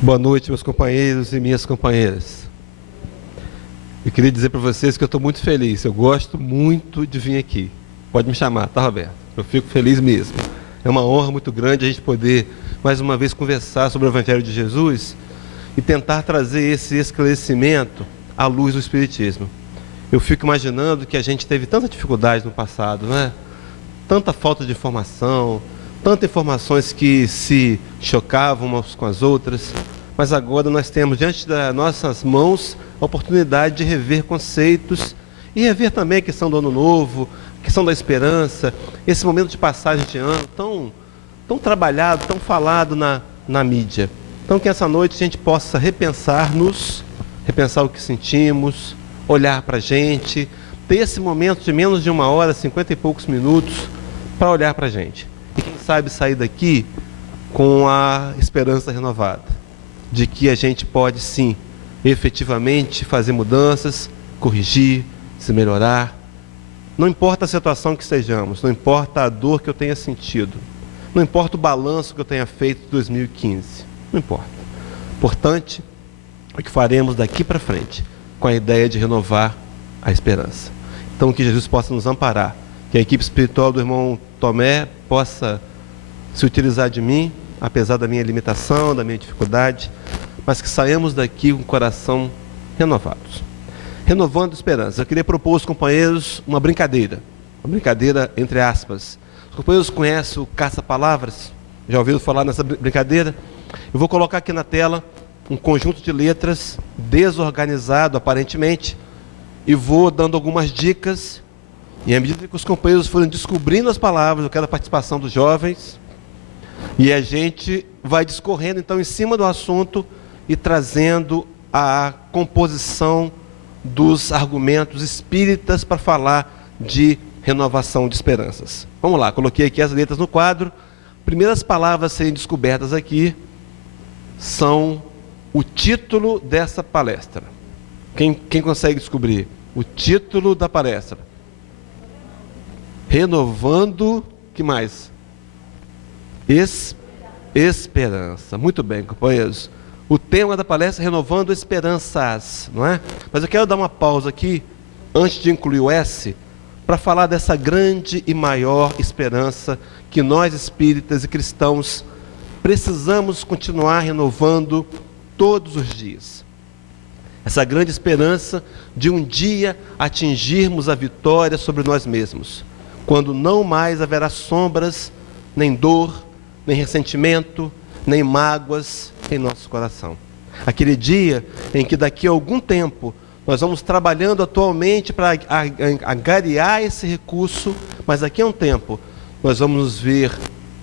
Boa noite, meus companheiros e minhas companheiras. Eu queria dizer para vocês que eu estou muito feliz. Eu gosto muito de vir aqui. Pode me chamar, tá, Roberto? Eu fico feliz mesmo. É uma honra muito grande a gente poder, mais uma vez, conversar sobre o Evangelho de Jesus e tentar trazer esse esclarecimento à luz do Espiritismo. Eu fico imaginando que a gente teve tanta dificuldade no passado, né? Tanta falta de informação, tantas informações que se chocavam umas com as outras, mas agora nós temos diante das nossas mãos a oportunidade de rever conceitos e rever também a questão do ano novo, a questão da esperança, esse momento de passagem de ano tão trabalhado, tão falado na mídia. Então que essa noite a gente possa repensar-nos, repensar o que sentimos, olhar para a gente, ter esse momento de menos de 1 hora, 50 e poucos minutos, para olhar para a gente. E quem sabe sair daqui com a esperança renovada, de que a gente pode sim, efetivamente fazer mudanças, corrigir, se melhorar. Não importa a situação que estejamos, não importa a dor que eu tenha sentido, não importa o balanço que eu tenha feito em 2015, não importa. Importante é o que faremos daqui para frente, com a ideia de renovar a esperança. Então que Jesus possa nos amparar, que a equipe espiritual do irmão Tomé possa se utilizar de mim, apesar da minha limitação, da minha dificuldade, mas que saímos daqui com o coração renovados. Renovando a esperança. Eu queria propor aos companheiros uma brincadeira entre aspas. Os companheiros conhecem o caça-palavras? Já ouviram falar nessa brincadeira? Eu vou colocar aqui na tela um conjunto de letras desorganizado aparentemente e vou dando algumas dicas. E à medida que os companheiros forem descobrindo as palavras, eu quero a participação dos jovens, e a gente vai discorrendo então em cima do assunto e trazendo a composição dos argumentos espíritas para falar de renovação de esperanças. Vamos lá, coloquei aqui as letras no quadro. Primeiras palavras a serem descobertas aqui são o título dessa palestra. Quem consegue descobrir o título da palestra? Renovando, que mais? Esperança. Muito bem, companheiros. O tema da palestra é Renovando Esperanças, não é? Mas eu quero dar uma pausa aqui, antes de incluir o S, para falar dessa grande e maior esperança que nós espíritas e cristãos precisamos continuar renovando todos os dias. Essa grande esperança de um dia atingirmos a vitória sobre nós mesmos, quando não mais haverá sombras, nem dor, nem ressentimento, nem mágoas em nosso coração. Aquele dia em que daqui a algum tempo nós vamos trabalhando atualmente para angariar esse recurso, mas daqui a um tempo nós vamos nos ver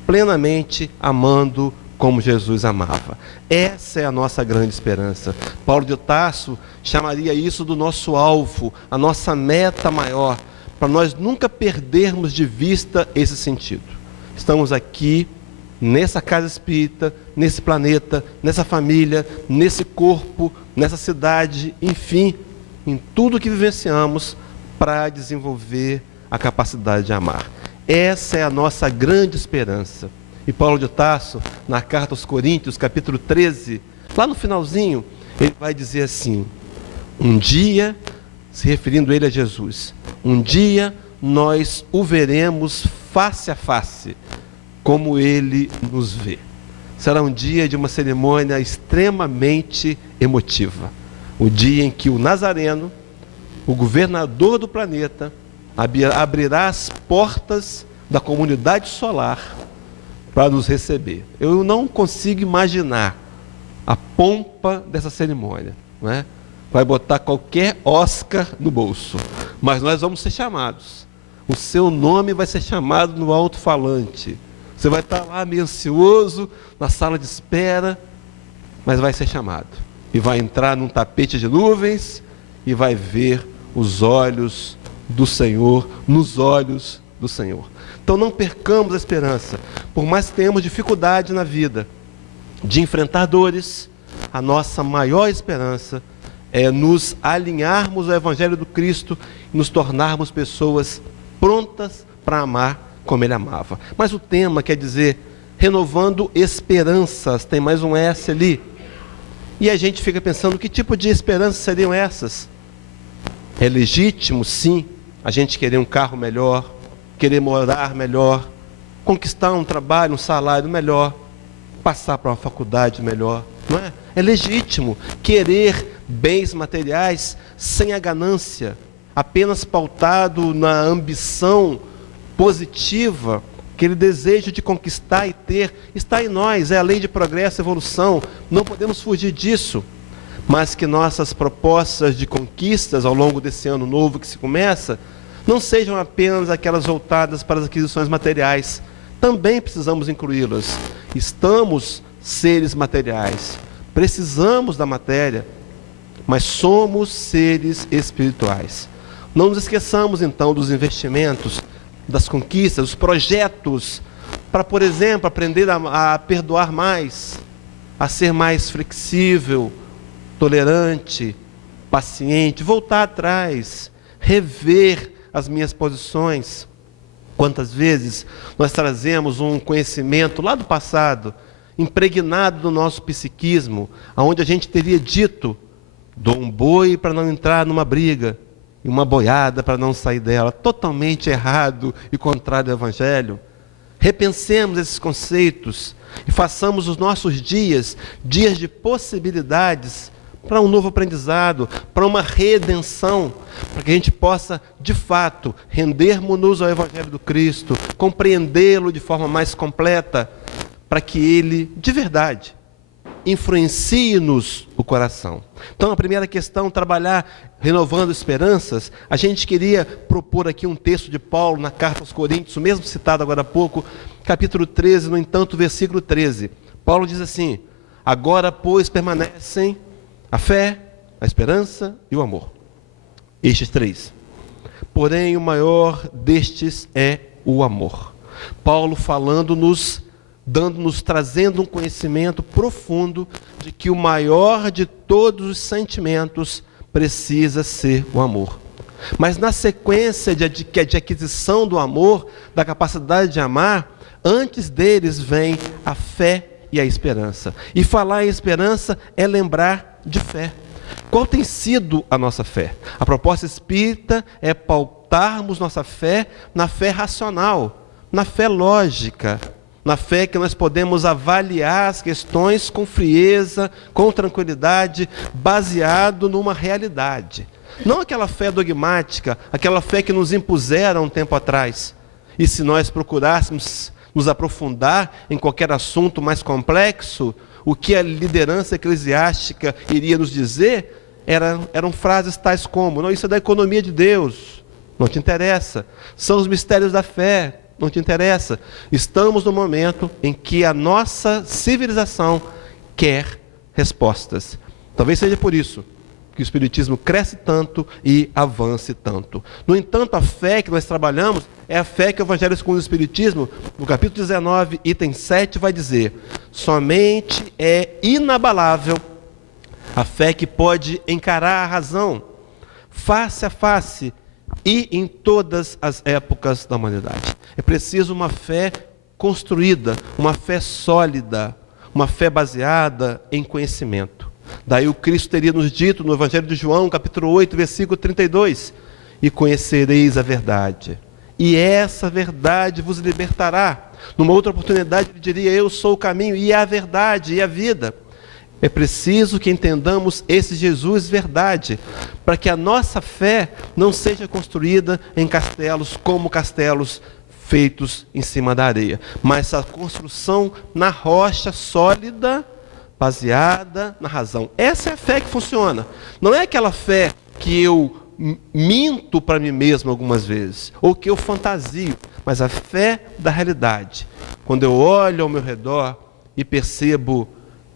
plenamente amando como Jesus amava. Essa é a nossa grande esperança. Paulo de Tarso chamaria isso do nosso alvo, a nossa meta maior, para nós nunca perdermos de vista esse sentido. Estamos aqui, nessa casa espírita, nesse planeta, nessa família, nesse corpo, nessa cidade, enfim, em tudo que vivenciamos para desenvolver a capacidade de amar. Essa é a nossa grande esperança. E Paulo de Tarso, na carta aos Coríntios, capítulo 13, lá no finalzinho, ele vai dizer assim: um dia, se referindo ele a Jesus, um dia nós o veremos face a face, como ele nos vê. Será um dia de uma cerimônia extremamente emotiva. O dia em que o Nazareno, o governador do planeta, abrirá as portas da comunidade solar para nos receber. Eu não consigo imaginar a pompa dessa cerimônia, não é? Vai botar qualquer Oscar no bolso, mas nós vamos ser chamados. O seu nome vai ser chamado no alto-falante. Você vai estar lá meio ansioso, na sala de espera, mas vai ser chamado. E vai entrar num tapete de nuvens e vai ver os olhos do Senhor, nos olhos do Senhor. Então não percamos a esperança. Por mais que tenhamos dificuldade na vida de enfrentar dores, a nossa maior esperança é nos alinharmos ao Evangelho do Cristo e nos tornarmos pessoas prontas para amar como Ele amava. Mas o tema quer dizer renovando esperanças, tem mais um S ali. E a gente fica pensando, que tipo de esperanças seriam essas? É legítimo, sim, a gente querer um carro melhor, querer morar melhor, conquistar um trabalho, um salário melhor, passar para uma faculdade melhor, não é? É legítimo querer bens materiais sem a ganância, apenas pautado na ambição positiva, aquele desejo de conquistar e ter, está em nós, é a lei de progresso e evolução, não podemos fugir disso. Mas que nossas propostas de conquistas ao longo desse ano novo que se começa, não sejam apenas aquelas voltadas para as aquisições materiais, também precisamos incluí-las. Estamos seres materiais, precisamos da matéria, mas somos seres espirituais. Não nos esqueçamos então dos investimentos, das conquistas, dos projetos, para, por exemplo, aprender a perdoar mais, a ser mais flexível, tolerante, paciente, voltar atrás, rever as minhas posições. Quantas vezes nós trazemos um conhecimento lá do passado, impregnado do nosso psiquismo, aonde a gente teria dito, dou um boi para não entrar numa briga, e uma boiada para não sair dela, totalmente errado e contrário ao Evangelho. Repensemos esses conceitos e façamos os nossos dias de possibilidades para um novo aprendizado, para uma redenção, para que a gente possa, de fato, rendermos-nos ao Evangelho do Cristo, compreendê-lo de forma mais completa, para que ele, de verdade, influencie-nos o coração. Então, a primeira questão, trabalhar renovando esperanças, a gente queria propor aqui um texto de Paulo na carta aos Coríntios, o mesmo citado agora há pouco, capítulo 13, no entanto, versículo 13. Paulo diz assim: agora, pois, permanecem a fé, a esperança e o amor. Estes três. Porém, o maior destes é o amor. Paulo falando-nos, dando-nos, trazendo um conhecimento profundo de que o maior de todos os sentimentos precisa ser o amor. Mas na sequência de aquisição do amor, da capacidade de amar, antes deles vem a fé e a esperança. E falar em esperança é lembrar de fé. Qual tem sido a nossa fé? A proposta espírita é pautarmos nossa fé na fé racional, na fé lógica, na fé que nós podemos avaliar as questões com frieza, com tranquilidade, baseado numa realidade. Não aquela fé dogmática, aquela fé que nos impuseram um tempo atrás. E se nós procurássemos nos aprofundar em qualquer assunto mais complexo, o que a liderança eclesiástica iria nos dizer eram frases tais como: não, isso é da economia de Deus, não te interessa. São os mistérios da fé, não te interessa. Estamos no momento em que a nossa civilização quer respostas. Talvez seja por isso que o Espiritismo cresce tanto e avance tanto. No entanto, a fé que nós trabalhamos é a fé que o Evangelho segundo o Espiritismo, no capítulo 19, item 7, vai dizer: somente é inabalável a fé que pode encarar a razão, face a face, e em todas as épocas da humanidade. É preciso uma fé construída, uma fé sólida, uma fé baseada em conhecimento. Daí o Cristo teria nos dito no Evangelho de João, capítulo 8, versículo 32, e conhecereis a verdade, e essa verdade vos libertará. Numa outra oportunidade ele diria: eu sou o caminho e a verdade e a vida. É preciso que entendamos esse Jesus verdade, para que a nossa fé não seja construída em castelos como castelos feitos em cima da areia, mas a construção na rocha sólida, baseada na razão. Essa é a fé que funciona. Não é aquela fé que eu minto para mim mesmo algumas vezes, ou que eu fantasio, mas a fé da realidade. Quando eu olho ao meu redor e percebo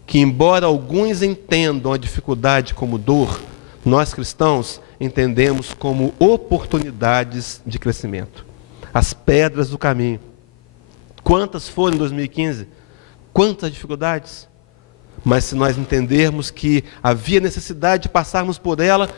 que, embora alguns entendam a dificuldade como dor, nós cristãos entendemos como oportunidades de crescimento. As pedras do caminho. Quantas foram em 2015? Quantas dificuldades? Mas se nós entendermos que havia necessidade de passarmos por ela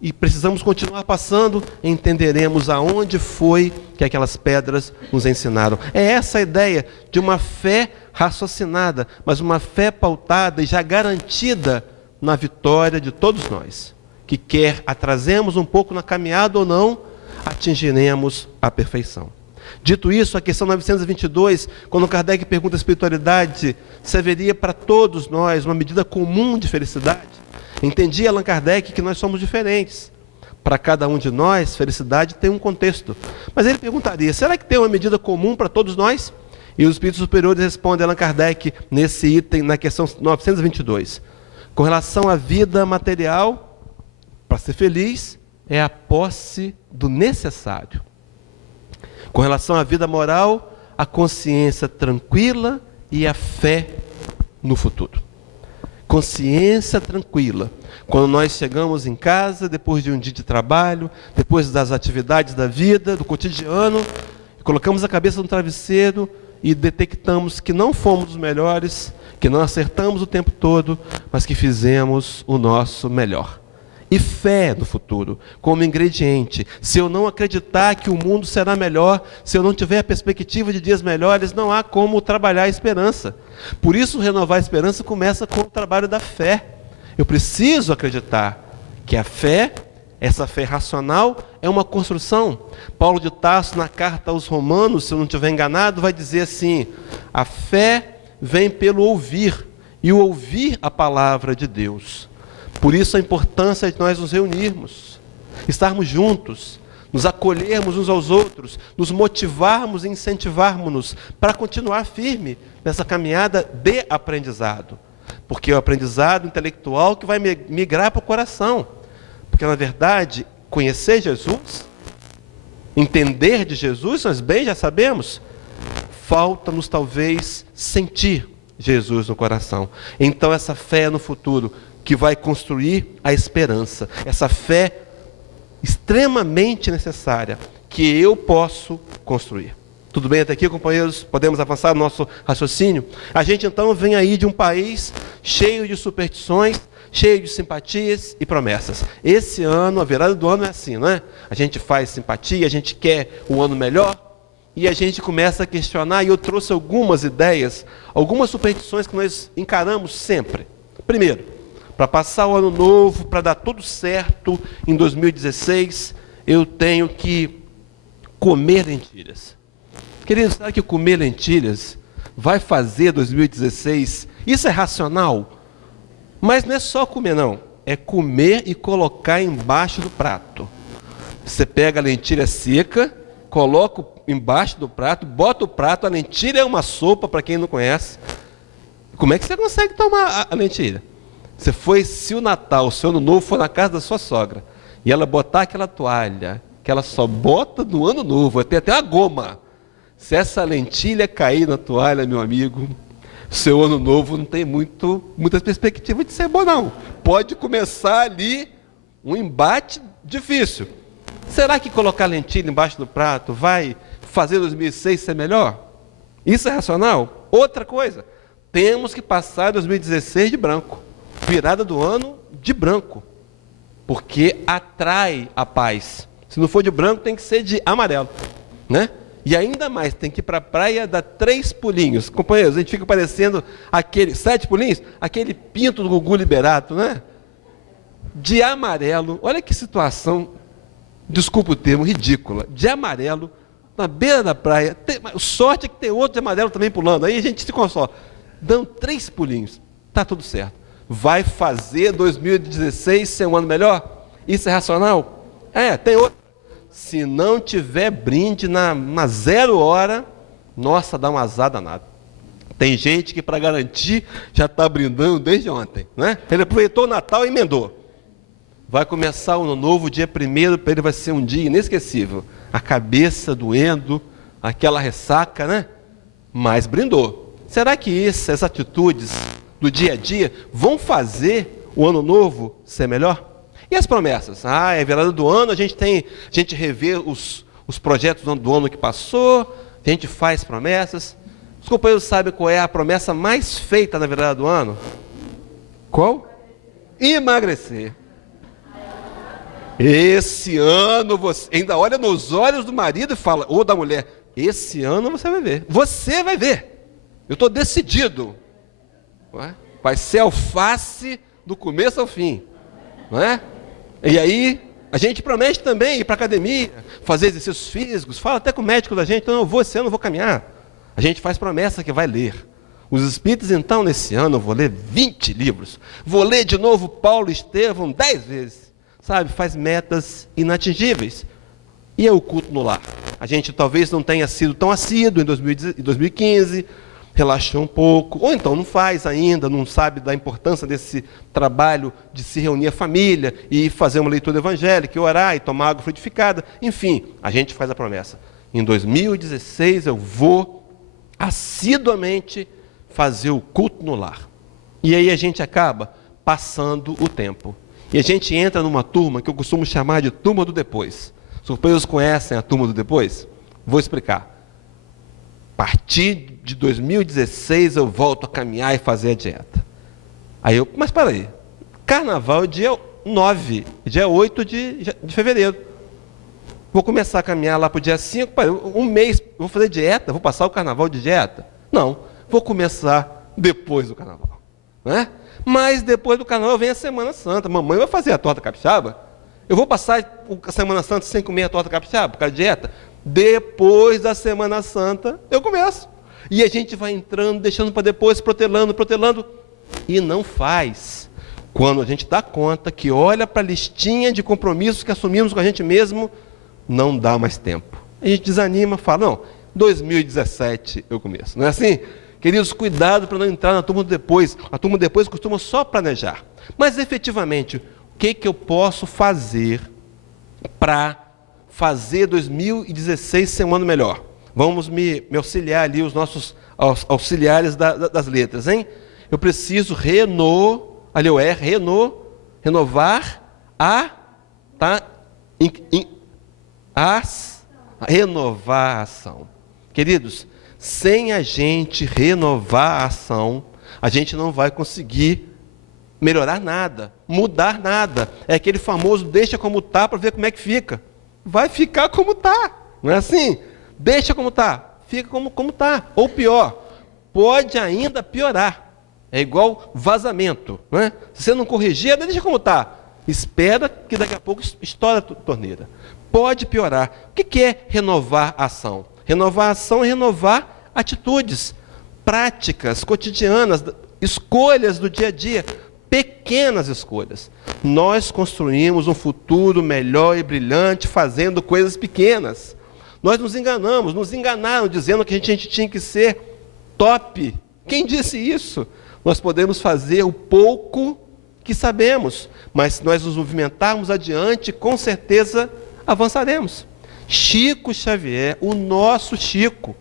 e precisamos continuar passando, entenderemos aonde foi que aquelas pedras nos ensinaram. É essa a ideia de uma fé raciocinada, mas uma fé pautada e já garantida na vitória de todos nós, que quer atrasemos um pouco na caminhada ou não, atingiremos a perfeição. Dito isso, a questão 922, quando Kardec pergunta a espiritualidade, se haveria para todos nós uma medida comum de felicidade, entendia Allan Kardec que nós somos diferentes. Para cada um de nós, felicidade tem um contexto. Mas ele perguntaria, será que tem uma medida comum para todos nós? E os espíritos superiores respondem a Allan Kardec nesse item, na questão 922. Com relação à vida material, para ser feliz, é a posse do necessário. Com relação à vida moral, a consciência tranquila e a fé no futuro. Consciência tranquila. Quando nós chegamos em casa, depois de um dia de trabalho, depois das atividades da vida, do cotidiano, colocamos a cabeça no travesseiro e detectamos que não fomos os melhores, que não acertamos o tempo todo, mas que fizemos o nosso melhor. E fé no futuro, como ingrediente. Se eu não acreditar que o mundo será melhor, se eu não tiver a perspectiva de dias melhores, não há como trabalhar a esperança. Por isso, renovar a esperança começa com o trabalho da fé. Eu preciso acreditar que a fé, essa fé racional, é uma construção. Paulo de Tarso, na carta aos Romanos, se eu não estiver enganado, vai dizer assim: a fé vem pelo ouvir, e o ouvir a palavra de Deus. Por isso a importância de nós nos reunirmos, estarmos juntos, nos acolhermos uns aos outros, nos motivarmos e incentivarmos-nos para continuar firme nessa caminhada de aprendizado. Porque é o aprendizado intelectual que vai migrar para o coração. Porque, na verdade, conhecer Jesus, entender de Jesus, nós bem já sabemos, falta-nos talvez sentir Jesus no coração. Então, essa fé no futuro que vai construir a esperança, essa fé extremamente necessária, que eu posso construir. Tudo bem até aqui, companheiros? Podemos avançar no nosso raciocínio? A gente então vem aí de um país cheio de superstições, cheio de simpatias e promessas. Esse ano, a virada do ano é assim, não é? A gente faz simpatia, a gente quer um ano melhor, e a gente começa a questionar, e eu trouxe algumas ideias, algumas superstições que nós encaramos sempre. Primeiro, para passar o ano novo, para dar tudo certo em 2016, eu tenho que comer lentilhas. Queridos, será que comer lentilhas vai fazer 2016? Isso é racional? Mas não é só comer, não. É comer e colocar embaixo do prato. Você pega a lentilha seca, coloca embaixo do prato, bota o prato, a lentilha é uma sopa, para quem não conhece. Como é que você consegue tomar a lentilha? Se o Natal, o seu Ano Novo for na casa da sua sogra, e ela botar aquela toalha, que ela só bota no Ano Novo, tem até uma goma. Se essa lentilha cair na toalha, meu amigo, seu Ano Novo não tem muita perspectiva de ser bom, não. Pode começar ali um embate difícil. Será que colocar lentilha embaixo do prato vai fazer 2006 ser melhor? Isso é racional? Outra coisa, temos que passar 2016 de branco. Virada do ano de branco, porque atrai a paz. Se não for de branco, tem que ser de amarelo, né? E ainda mais, tem que ir para a praia dar 3 pulinhos. Companheiros, a gente fica parecendo 7 pulinhos, aquele pinto do Gugu Liberato, né? De amarelo, olha que situação, desculpa o termo, ridícula. De amarelo, na beira da praia, sorte é que tem outro de amarelo também pulando, aí a gente se consola. Dão 3 pulinhos, está tudo certo. Vai fazer 2016 ser um ano melhor? Isso é racional? Tem outro. Se não tiver brinde na 0 hora, nossa, dá um azar danado. Tem gente que, para garantir, já está brindando desde ontem, né? Ele aproveitou o Natal e emendou. Vai começar o Ano Novo, dia 1º, para ele vai ser um dia inesquecível. A cabeça doendo, aquela ressaca, né? Mas brindou. Será que essas atitudes do dia a dia vão fazer o Ano Novo ser melhor? E as promessas? É virada do ano, a gente revê os projetos do ano que passou, a gente faz promessas. Os companheiros sabem qual é a promessa mais feita na virada do ano? Qual? Emagrecer. Esse ano você ainda olha nos olhos do marido e fala, ou da mulher, esse ano você vai ver. Você vai ver. Eu estou decidido. Vai ser alface do começo ao fim, não é? E aí, a gente promete também ir para a academia, fazer exercícios físicos, fala até com o médico da gente, então esse ano eu vou caminhar. A gente faz promessa que vai ler. Os espíritos, então, nesse ano eu vou ler 20 livros, vou ler de novo Paulo e Estevão 10 vezes, sabe? Faz metas inatingíveis. E é o culto no lar. A gente talvez não tenha sido tão assíduo em 2015, relaxou um pouco, ou então não faz ainda, não sabe da importância desse trabalho de se reunir a família e fazer uma leitura evangélica, e orar e tomar água frutificada. Enfim, a gente faz a promessa. Em 2016 eu vou assiduamente fazer o culto no lar. E aí a gente acaba passando o tempo. E a gente entra numa turma que eu costumo chamar de turma do depois. Os companheiros conhecem a turma do depois? Vou explicar. A partir de 2016 eu volto a caminhar e fazer a dieta. Mas para aí, carnaval é dia 9, dia 8 de fevereiro. Vou começar a caminhar lá para o dia 5, um mês, vou fazer dieta, vou passar o carnaval de dieta? Não, vou começar depois do carnaval. Não é? Mas depois do carnaval vem a Semana Santa, mamãe vai fazer a torta capixaba? Eu vou passar a Semana Santa sem comer a torta capixaba, por causa de dieta? Depois da Semana Santa, eu começo. E a gente vai entrando, deixando para depois, protelando, e não faz. Quando a gente dá conta que olha para a listinha de compromissos que assumimos com a gente mesmo, não dá mais tempo. A gente desanima, fala, não, 2017 eu começo. Não é assim? Queridos, cuidado para não entrar na turma do depois. A turma do depois costuma só planejar. Mas, efetivamente, o que eu posso fazer para fazer 2016 ser um ano melhor? Vamos me auxiliar ali, os nossos auxiliares das letras, hein? Eu preciso renovar renovar a ação. Queridos, sem a gente renovar a ação, a gente não vai conseguir melhorar nada, mudar nada. É aquele famoso deixa como está para ver como é que fica. Vai ficar como está, não é assim? Deixa como está, fica como está. Ou pior, pode ainda piorar. É igual vazamento, não é? Se você não corrigir, deixa como está. Espera que daqui a pouco estoura a torneira. Pode piorar. O que é renovar a ação? Renovar a ação é renovar atitudes, práticas cotidianas, escolhas do dia a dia, pequenas escolhas. Nós construímos um futuro melhor e brilhante fazendo coisas pequenas. Nós nos enganaram dizendo que a gente tinha que ser top. Quem disse isso? Nós podemos fazer o pouco que sabemos, mas se nós nos movimentarmos adiante, com certeza avançaremos. Chico Xavier, o nosso Chico,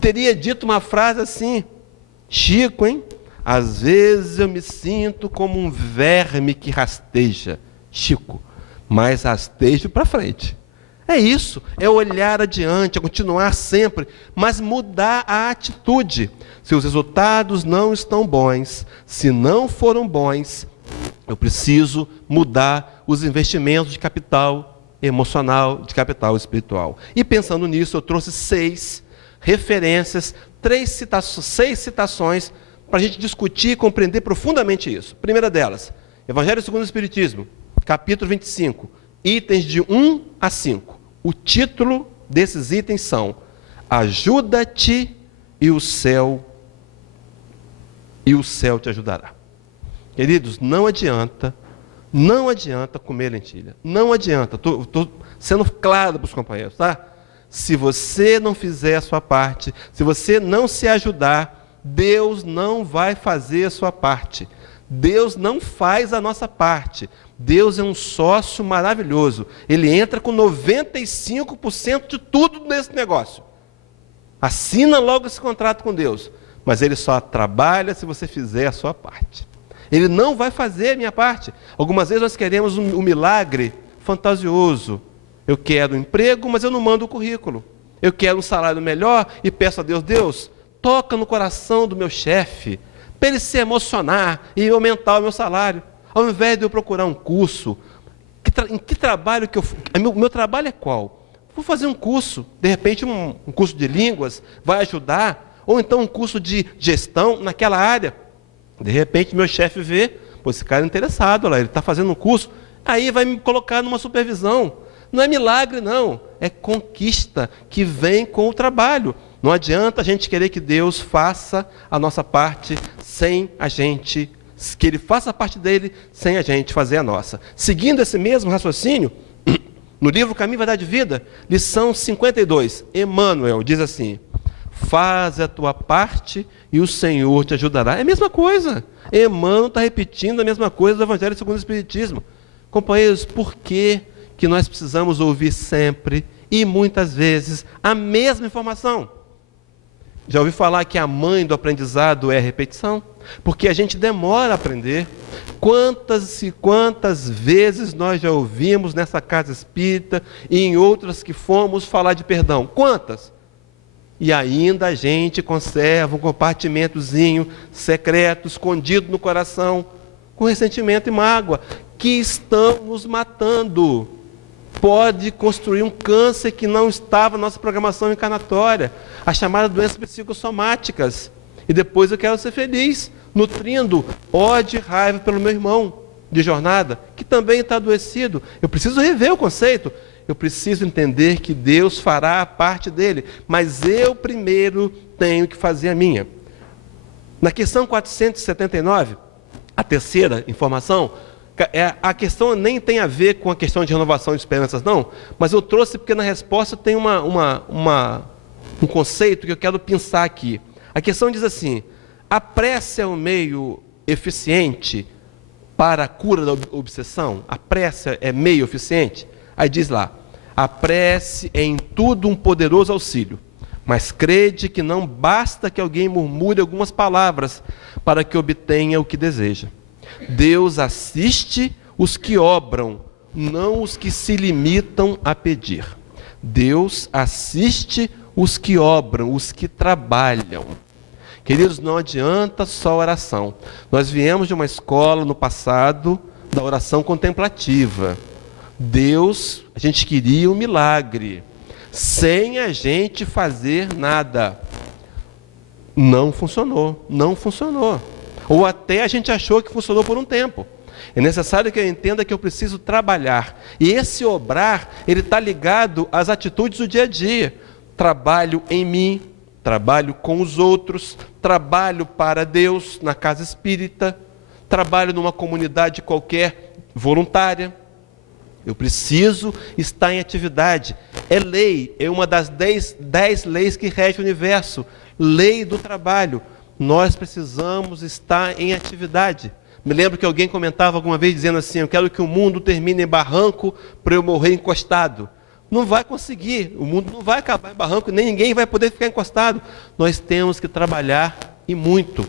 teria dito uma frase assim: Chico, hein? Às vezes eu me sinto como um verme que rasteja. Chico, mas rastejo para frente. É isso, é olhar adiante, é continuar sempre, mas mudar a atitude. Se os resultados não estão bons, se não foram bons, eu preciso mudar os investimentos de capital emocional, de capital espiritual. E pensando nisso, eu trouxe 6 referências, 6 citações, para a gente discutir e compreender profundamente isso. Primeira delas, Evangelho segundo o Espiritismo, capítulo 25, itens de 1 a 5. O título desses itens são: Ajuda-te e o céu te ajudará. Queridos, não adianta comer lentilha. Não adianta. Estou sendo claro para os companheiros, tá? Se você não fizer a sua parte, se você não se ajudar, Deus não vai fazer a sua parte. Deus não faz a nossa parte. Deus é um sócio maravilhoso. Ele entra com 95% de tudo nesse negócio. Assina logo esse contrato com Deus. Mas Ele só trabalha se você fizer a sua parte. Ele não vai fazer a minha parte. Algumas vezes nós queremos um milagre fantasioso. Eu quero um emprego, mas eu não mando o currículo. Eu quero um salário melhor e peço a Deus, Deus, toca no coração do meu chefe, para ele se emocionar e aumentar o meu salário. Ao invés de eu procurar um curso, em que trabalho que eu... Meu trabalho é qual? Vou fazer um curso, de repente um curso de línguas vai ajudar, ou então um curso de gestão naquela área. De repente meu chefe vê, Pô, esse cara é interessado, lá, ele está fazendo um curso, aí vai me colocar numa supervisão. Não é milagre, não. É conquista que vem com o trabalho. Não adianta a gente querer que Deus faça a nossa parte sem a gente, que Ele faça a parte dele sem a gente fazer a nossa. Seguindo esse mesmo raciocínio, no livro Caminho, Verdade e Vida, lição 52, Emmanuel diz assim: faz a tua parte e o Senhor te ajudará. É a mesma coisa. Emmanuel está repetindo a mesma coisa do Evangelho segundo o Espiritismo. Companheiros, por que nós precisamos ouvir sempre e muitas vezes a mesma informação? Já ouvi falar que a mãe do aprendizado é a repetição? Porque a gente demora a aprender. Quantas e quantas vezes nós já ouvimos nessa casa espírita e em outras que fomos falar de perdão? Quantas? E ainda a gente conserva um compartimentozinho secreto, escondido no coração, com ressentimento e mágoa, que estão nos matando. Pode construir um câncer que não estava na nossa programação encarnatória, a chamada doenças psicossomáticas. E depois eu quero ser feliz, nutrindo ódio e raiva pelo meu irmão de jornada, que também está adoecido. Eu preciso rever o conceito. Eu preciso entender que Deus fará a parte dele, mas eu primeiro tenho que fazer a minha. Na questão 479, a terceira informação, a questão nem tem a ver com a questão de renovação de esperanças, não, mas eu trouxe porque na resposta tem um conceito que eu quero pensar aqui. A questão diz assim: a prece é um meio eficiente para a cura da obsessão? A prece é meio eficiente? Aí diz lá: a prece é em tudo um poderoso auxílio, mas crede que não basta que alguém murmure algumas palavras para que obtenha o que deseja. Deus assiste os que obram, não os que se limitam a pedir. Deus assiste os que obram, os que trabalham. Queridos, não adianta só oração. Nós viemos de uma escola no passado da oração contemplativa. Deus, a gente queria um milagre, sem a gente fazer nada. Não funcionou, não funcionou. Ou até a gente achou que funcionou por um tempo. É necessário que eu entenda que eu preciso trabalhar. E esse obrar, ele está ligado às atitudes do dia a dia. Trabalho em mim, trabalho com os outros, trabalho para Deus na casa espírita, trabalho numa comunidade qualquer voluntária. Eu preciso estar em atividade. É lei, é uma das 10 leis que regem o universo. Lei do trabalho. Nós precisamos estar em atividade. Me lembro que alguém comentava alguma vez dizendo assim: eu quero que o mundo termine em barranco para eu morrer encostado. Não vai conseguir, o mundo não vai acabar em barranco, nem ninguém vai poder ficar encostado. Nós temos que trabalhar e muito.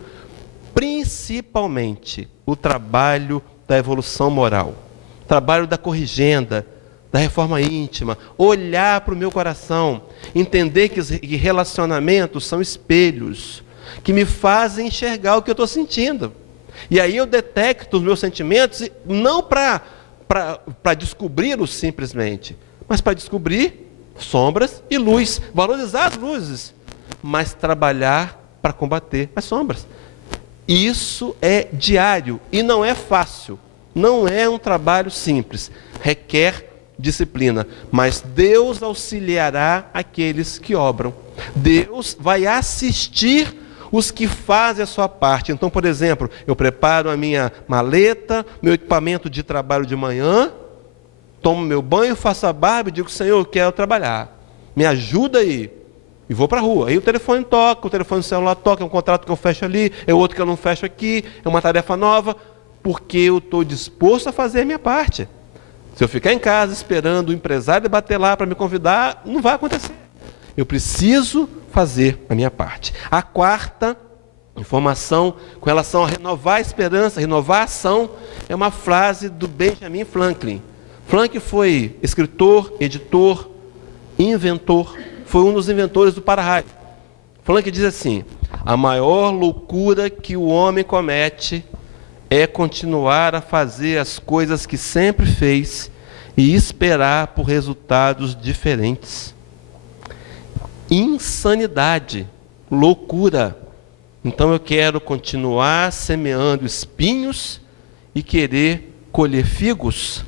Principalmente o trabalho da evolução moral. O trabalho da corrigenda, da reforma íntima. Olhar para o meu coração. Entender que relacionamentos são espelhos que me fazem enxergar o que eu estou sentindo. E aí eu detecto os meus sentimentos, não para descobri-los simplesmente, mas para descobrir sombras e luz, valorizar as luzes, mas trabalhar para combater as sombras. Isso é diário e não é fácil, não é um trabalho simples, requer disciplina, mas Deus auxiliará aqueles que obram. Deus vai assistir os que fazem a sua parte. Então, por exemplo, eu preparo a minha maleta, meu equipamento de trabalho de manhã, tomo meu banho, faço a barba e digo: Senhor, eu quero trabalhar, me ajuda aí. E vou para a rua. Aí o telefone toca, o telefone celular toca, é um contrato que eu fecho ali, é outro que eu não fecho aqui, é uma tarefa nova, porque eu estou disposto a fazer a minha parte. Se eu ficar em casa esperando o empresário bater lá para me convidar, não vai acontecer. Eu preciso fazer a minha parte. A quarta informação com relação a renovar a esperança, renovar a ação, é uma frase do Benjamin Franklin. Franklin foi escritor, editor, inventor, foi um dos inventores do para-raio. Franklin diz assim: a maior loucura que o homem comete é continuar a fazer as coisas que sempre fez e esperar por resultados diferentes. Insanidade, loucura. Então eu quero continuar semeando espinhos e querer colher figos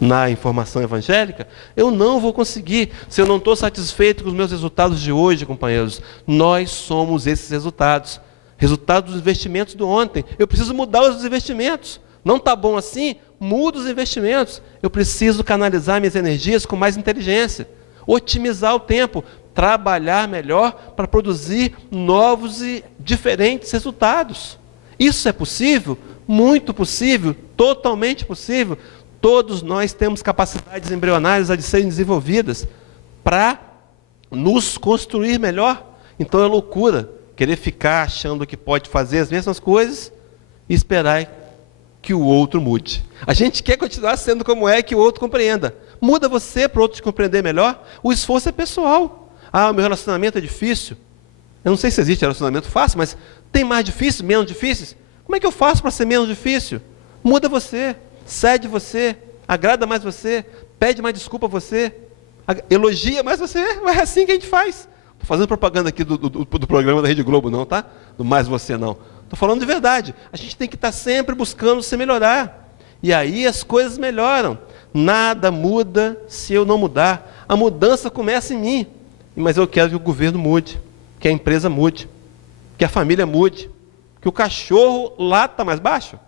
na informação evangélica, eu não vou conseguir. Se eu não estou satisfeito com os meus resultados de hoje, companheiros, nós somos esses resultados. Resultado dos investimentos do ontem. Eu preciso mudar os investimentos. Não está bom assim? Muda os investimentos. Eu preciso canalizar minhas energias com mais inteligência. Otimizar o tempo. Trabalhar melhor para produzir novos e diferentes resultados. Isso é possível? Muito possível. Totalmente possível. Todos nós temos capacidades embrionárias a de serem desenvolvidas para nos construir melhor. Então é loucura querer ficar achando que pode fazer as mesmas coisas e esperar que o outro mude. A gente quer continuar sendo como é, que o outro compreenda. Muda você para o outro te compreender melhor. O esforço é pessoal. Ah, o meu relacionamento é difícil. Eu não sei se existe relacionamento fácil, mas tem mais difícil, menos difíceis? Como é que eu faço para ser menos difícil? Muda você, cede você, agrada mais você, pede mais desculpa a você, elogia mais você. É assim que a gente faz. Estou fazendo propaganda aqui do programa da Rede Globo, não, tá? Do Mais Você Não. Estou falando de verdade. A gente tem que estar sempre buscando se melhorar. E aí as coisas melhoram. Nada muda se eu não mudar. A mudança começa em mim. Mas eu quero que o governo mude, que a empresa mude, que a família mude, que o cachorro lata mais baixo.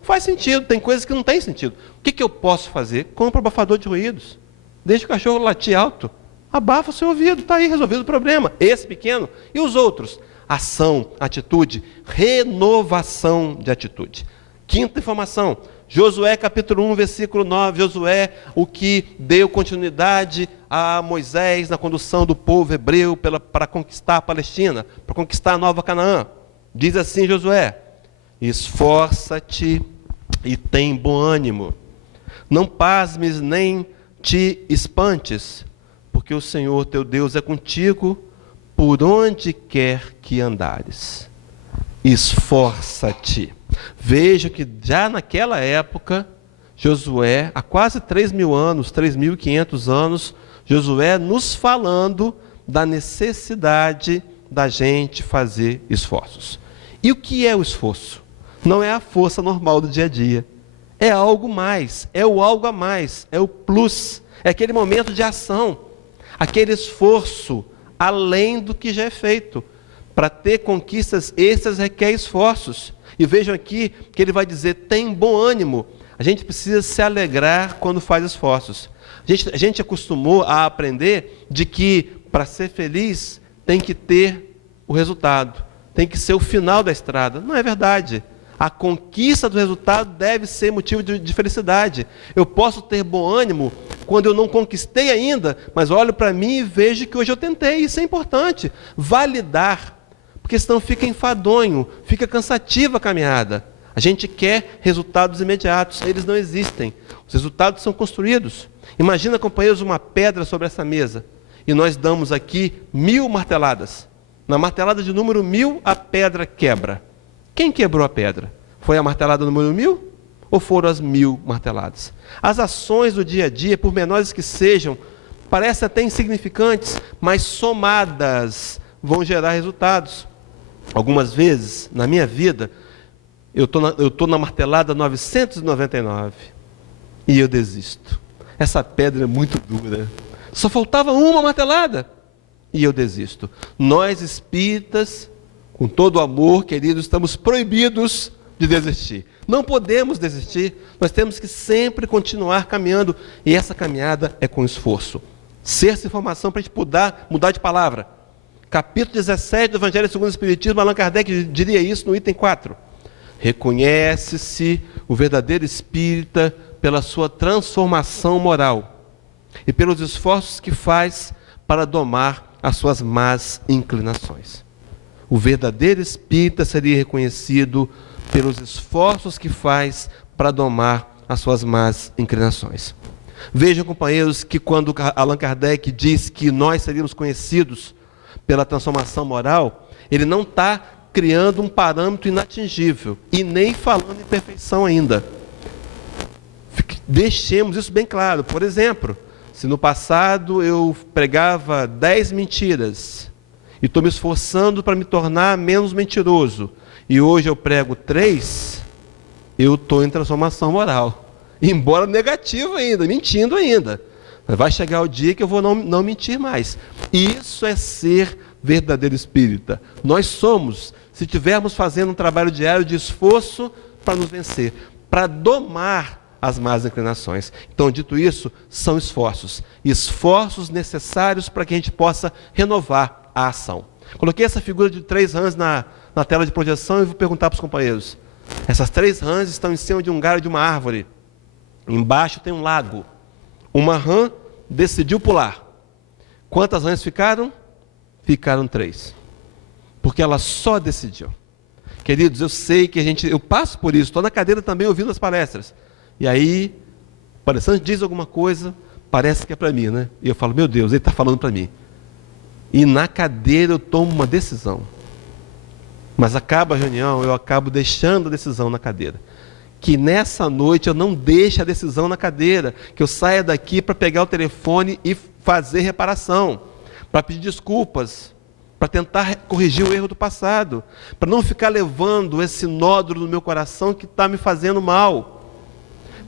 Faz sentido, tem coisas que não tem sentido. O que eu posso fazer? Compra um abafador de ruídos. Deixa o cachorro latir alto. Abafa o seu ouvido, está aí resolvido o problema. Esse pequeno. E os outros? Ação, atitude, renovação de atitude. Quinta informação, Josué capítulo 1, versículo 9. Josué, o que deu continuidade a Moisés na condução do povo hebreu para conquistar a Palestina, para conquistar a Nova Canaã. Diz assim Josué: esforça-te e tem bom ânimo. Não pasmes nem te espantes, porque o Senhor teu Deus é contigo por onde quer que andares. Esforça-te. Veja que já naquela época, Josué, há quase 3.000 anos, 3.500 anos, Josué nos falando da necessidade da gente fazer esforços. E o que é o esforço? Não é a força normal do dia a dia. É algo mais, é o algo a mais, é o plus, é aquele momento de ação, aquele esforço além do que já é feito. Para ter conquistas extras requer esforços. E vejam aqui que ele vai dizer, tem bom ânimo. A gente precisa se alegrar quando faz esforços. A gente acostumou a aprender de que para ser feliz tem que ter o resultado, tem que ser o final da estrada. Não é verdade. A conquista do resultado deve ser motivo de felicidade. Eu posso ter bom ânimo quando eu não conquistei ainda, mas olho para mim e vejo que hoje eu tentei. Isso é importante. Validar, porque senão fica enfadonho, fica cansativa a caminhada. A gente quer resultados imediatos, eles não existem. Os resultados são construídos. Imagina, companheiros, uma pedra sobre essa mesa, e nós damos aqui 1000 marteladas. Na martelada de número 1000, a pedra quebra. Quem quebrou a pedra? Foi a martelada número 1000? Ou foram as 1000 marteladas? As ações do dia a dia, por menores que sejam, parecem até insignificantes, mas somadas vão gerar resultados. Algumas vezes, na minha vida, eu estou na martelada 999 e eu desisto. Essa pedra é muito dura. Só faltava uma martelada e eu desisto. Nós espíritas, com todo o amor, queridos, estamos proibidos de desistir. Não podemos desistir. Nós temos que sempre continuar caminhando. E essa caminhada é com esforço. Sexta informação para a gente mudar de palavra. Capítulo 17 do Evangelho segundo o Espiritismo, Allan Kardec diria isso no item 4. Reconhece-se o verdadeiro espírita pela sua transformação moral e pelos esforços que faz para domar as suas más inclinações. O verdadeiro espírita seria reconhecido pelos esforços que faz para domar as suas más inclinações. Vejam, companheiros, que quando Allan Kardec diz que nós seríamos conhecidos pela transformação moral, ele não está criando um parâmetro inatingível e nem falando em perfeição ainda. Deixemos isso bem claro. Por exemplo, se no passado eu pregava 10 mentiras e estou me esforçando para me tornar menos mentiroso, e hoje eu prego 3, eu estou em transformação moral. Embora negativo ainda, mentindo ainda. Mas vai chegar o dia que eu vou não mentir mais. Isso é ser verdadeiro espírita. Nós somos, se estivermos fazendo um trabalho diário de esforço para nos vencer, para domar as más inclinações. Então, dito isso, são esforços. Esforços necessários para que a gente possa renovar a ação. Coloquei essa figura de 3 rãs na tela de projeção e vou perguntar para os companheiros. Essas 3 rãs estão em cima de um galho de uma árvore. Embaixo tem um lago. Uma rã decidiu pular. Quantas rãs ficaram? Ficaram 3. Porque ela só decidiu. Queridos, eu sei que eu passo por isso. Estou na cadeira também ouvindo as palestras. E aí, o palestrante diz alguma coisa, parece que é para mim, né? E eu falo, meu Deus, ele está falando para mim. E na cadeira eu tomo uma decisão. Mas acaba a reunião, eu acabo deixando a decisão na cadeira. Que nessa noite eu não deixe a decisão na cadeira, que eu saia daqui para pegar o telefone e fazer reparação, para pedir desculpas, para tentar corrigir o erro do passado, para não ficar levando esse nódulo no meu coração que está me fazendo mal.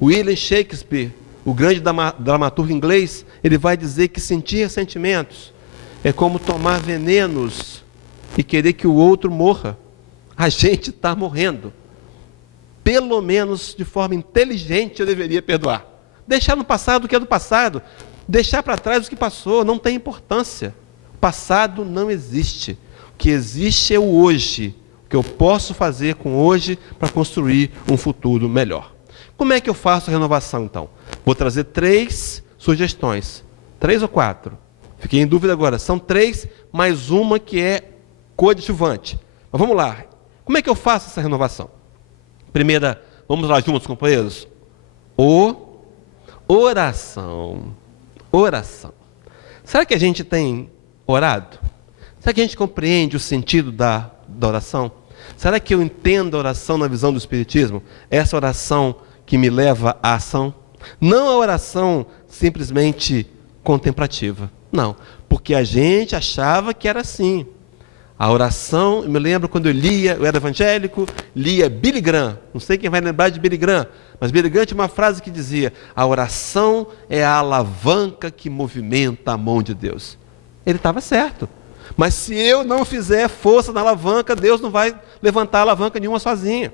William Shakespeare, o grande dramaturgo inglês, ele vai dizer que sentir ressentimentos é como tomar venenos e querer que o outro morra. A gente está morrendo. Pelo menos de forma inteligente eu deveria perdoar. Deixar no passado o que é do passado. Deixar para trás o que passou, não tem importância. O passado não existe. O que existe é o hoje. O que eu posso fazer com hoje para construir um futuro melhor. Como é que eu faço a renovação, então? Vou trazer 3 sugestões. 3 ou 4? Fiquei em dúvida agora. São 3, mais uma que é coadjuvante. Mas vamos lá. Como é que eu faço essa renovação? Primeira, vamos lá juntos, companheiros. Oração. Oração. Será que a gente tem orado? Será que a gente compreende o sentido da oração? Será que eu entendo a oração na visão do Espiritismo? Essa oração que me leva à ação? Não a oração simplesmente contemplativa. Não, porque a gente achava que era assim. A oração, eu me lembro quando eu era evangélico, lia Billy Graham. Não sei quem vai lembrar de Billy Graham, mas Billy Graham tinha uma frase que dizia: a oração é a alavanca que movimenta a mão de Deus. Ele estava certo. Mas se eu não fizer força na alavanca, Deus não vai levantar alavanca nenhuma sozinha.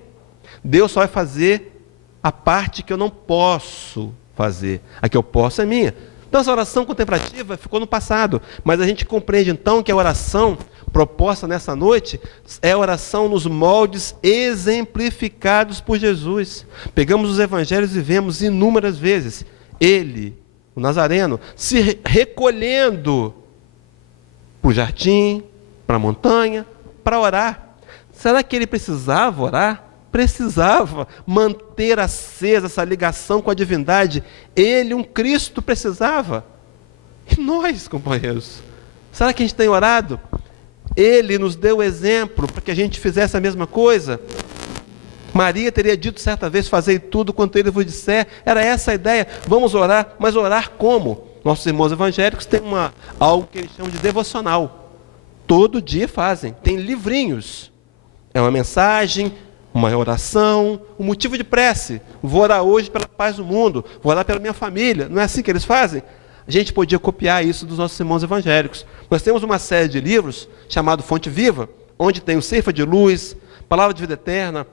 Deus só vai fazer a parte que eu não posso fazer. A que eu posso é minha. Então essa oração contemplativa ficou no passado. Mas a gente compreende então que a oração proposta nessa noite é a oração nos moldes exemplificados por Jesus. Pegamos os evangelhos e vemos inúmeras vezes ele, o Nazareno, se recolhendo para o jardim, para a montanha, para orar. Será que ele precisava orar? Precisava manter acesa essa ligação com a divindade. Ele, um Cristo, precisava. E nós, companheiros, será que a gente tem orado? Ele nos deu o exemplo para que a gente fizesse a mesma coisa. Maria teria dito certa vez: fazei tudo quanto ele vos disser. Era essa a ideia. Vamos orar, mas orar como? Nossos irmãos evangélicos têm algo que eles chamam de devocional. Todo dia fazem. Tem livrinhos. É uma mensagem, uma oração, um motivo de prece. Vou orar hoje pela paz do mundo. Vou orar pela minha família. Não é assim que eles fazem? A gente podia copiar isso dos nossos irmãos evangélicos. Nós temos uma série de livros chamado Fonte Viva, onde tem o Ceifa de Luz, Palavra de Vida Eterna,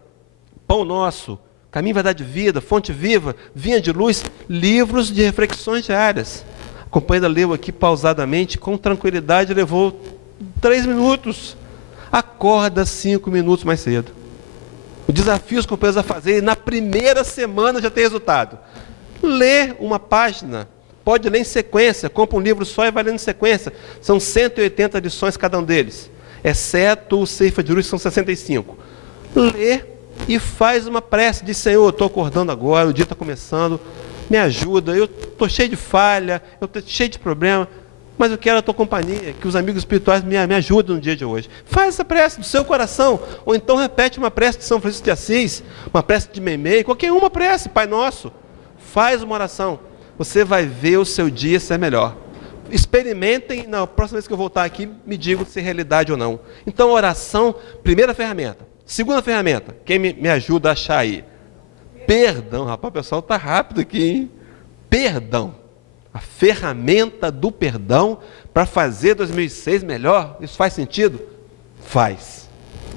Pão Nosso, Caminho, Verdade e Vida, Fonte Viva, Vinha de Luz, livros de reflexões diárias. A companheira leu aqui pausadamente, com tranquilidade, levou 3 minutos. Acorda 5 minutos mais cedo. O desafio os companheiros a fazer, na primeira semana já tem resultado. Lê uma página. Pode ler em sequência, compra um livro só e vai lendo em sequência. São 180 lições cada um deles, exceto o Ceifa de Luz, que são 65. Lê e faz uma prece, diz: Senhor, estou acordando agora, o dia está começando, me ajuda, eu estou cheio de falha, eu estou cheio de problema, mas eu quero a tua companhia, que os amigos espirituais me ajudem no dia de hoje. Faz essa prece do seu coração, ou então repete uma prece de São Francisco de Assis, uma prece de Meimei, qualquer uma prece, Pai Nosso. Faz uma oração. Você vai ver o seu dia ser melhor. Experimentem, na próxima vez que eu voltar aqui, me digam se é realidade ou não. Então, oração, primeira ferramenta. Segunda ferramenta, quem me ajuda a achar aí? Perdão, rapaz, o pessoal está rápido aqui, hein? Perdão. A ferramenta do perdão para fazer 2006 melhor. Isso faz sentido? Faz.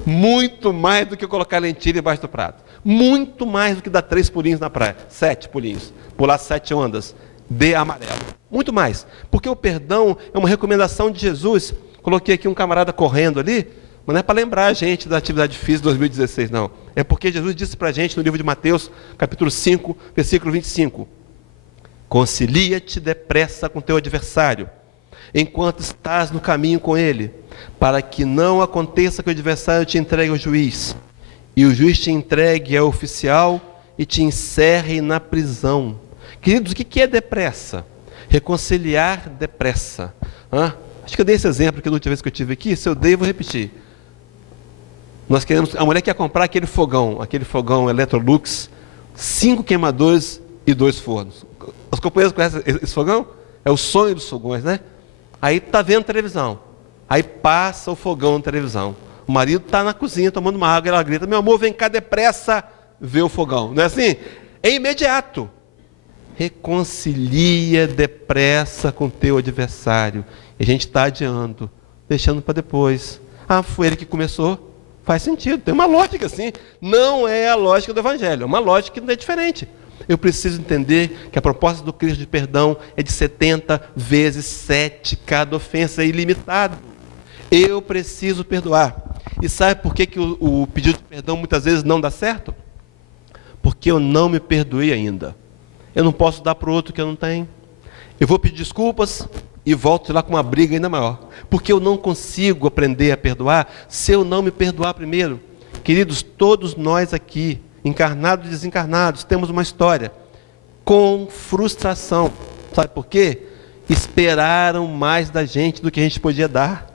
Muito mais do que colocar lentilha embaixo do prato. Muito mais do que dar 3 pulinhos na praia. 7 pulinhos. Pular 7 ondas. De amarelo. Muito mais. Porque o perdão é uma recomendação de Jesus. Coloquei aqui um camarada correndo ali, mas não é para lembrar a gente da atividade física de 2016, não. É porque Jesus disse para a gente no livro de Mateus, capítulo 5, versículo 25. Concilia-te depressa com teu adversário, enquanto estás no caminho com ele, para que não aconteça que o adversário te entregue ao juiz, e o juiz te entregue ao oficial e te encerre na prisão. Queridos, o que é depressa? Reconciliar depressa. Acho que eu dei esse exemplo aqui da última vez que eu estive aqui. Se eu dei, eu vou repetir. Nós queremos, a mulher quer comprar aquele fogão Electrolux, 5 queimadores e 2 fornos. Os companheiros conhecem esse fogão? É o sonho dos fogões, né? Aí está vendo televisão. Aí passa o fogão na televisão. O marido está na cozinha tomando uma água e ela grita: meu amor, vem cá depressa ver o fogão. Não é assim? É imediato. Reconcilia depressa com teu adversário. E a gente está adiando, deixando para depois. Foi ele que começou. Faz sentido, tem uma lógica assim. Não é a lógica do Evangelho, é uma lógica que não é diferente. Eu preciso entender que a proposta do Cristo de perdão é de 70 vezes 7 cada ofensa, é ilimitado. Eu preciso perdoar. E sabe por que o pedido de perdão muitas vezes não dá certo? Porque eu não me perdoei ainda. Eu não posso dar para o outro que eu não tenho. Eu vou pedir desculpas e volto lá com uma briga ainda maior. Porque eu não consigo aprender a perdoar se eu não me perdoar primeiro. Queridos, todos nós aqui, encarnados e desencarnados, temos uma história com frustração. Sabe por quê? Esperaram mais da gente do que a gente podia dar.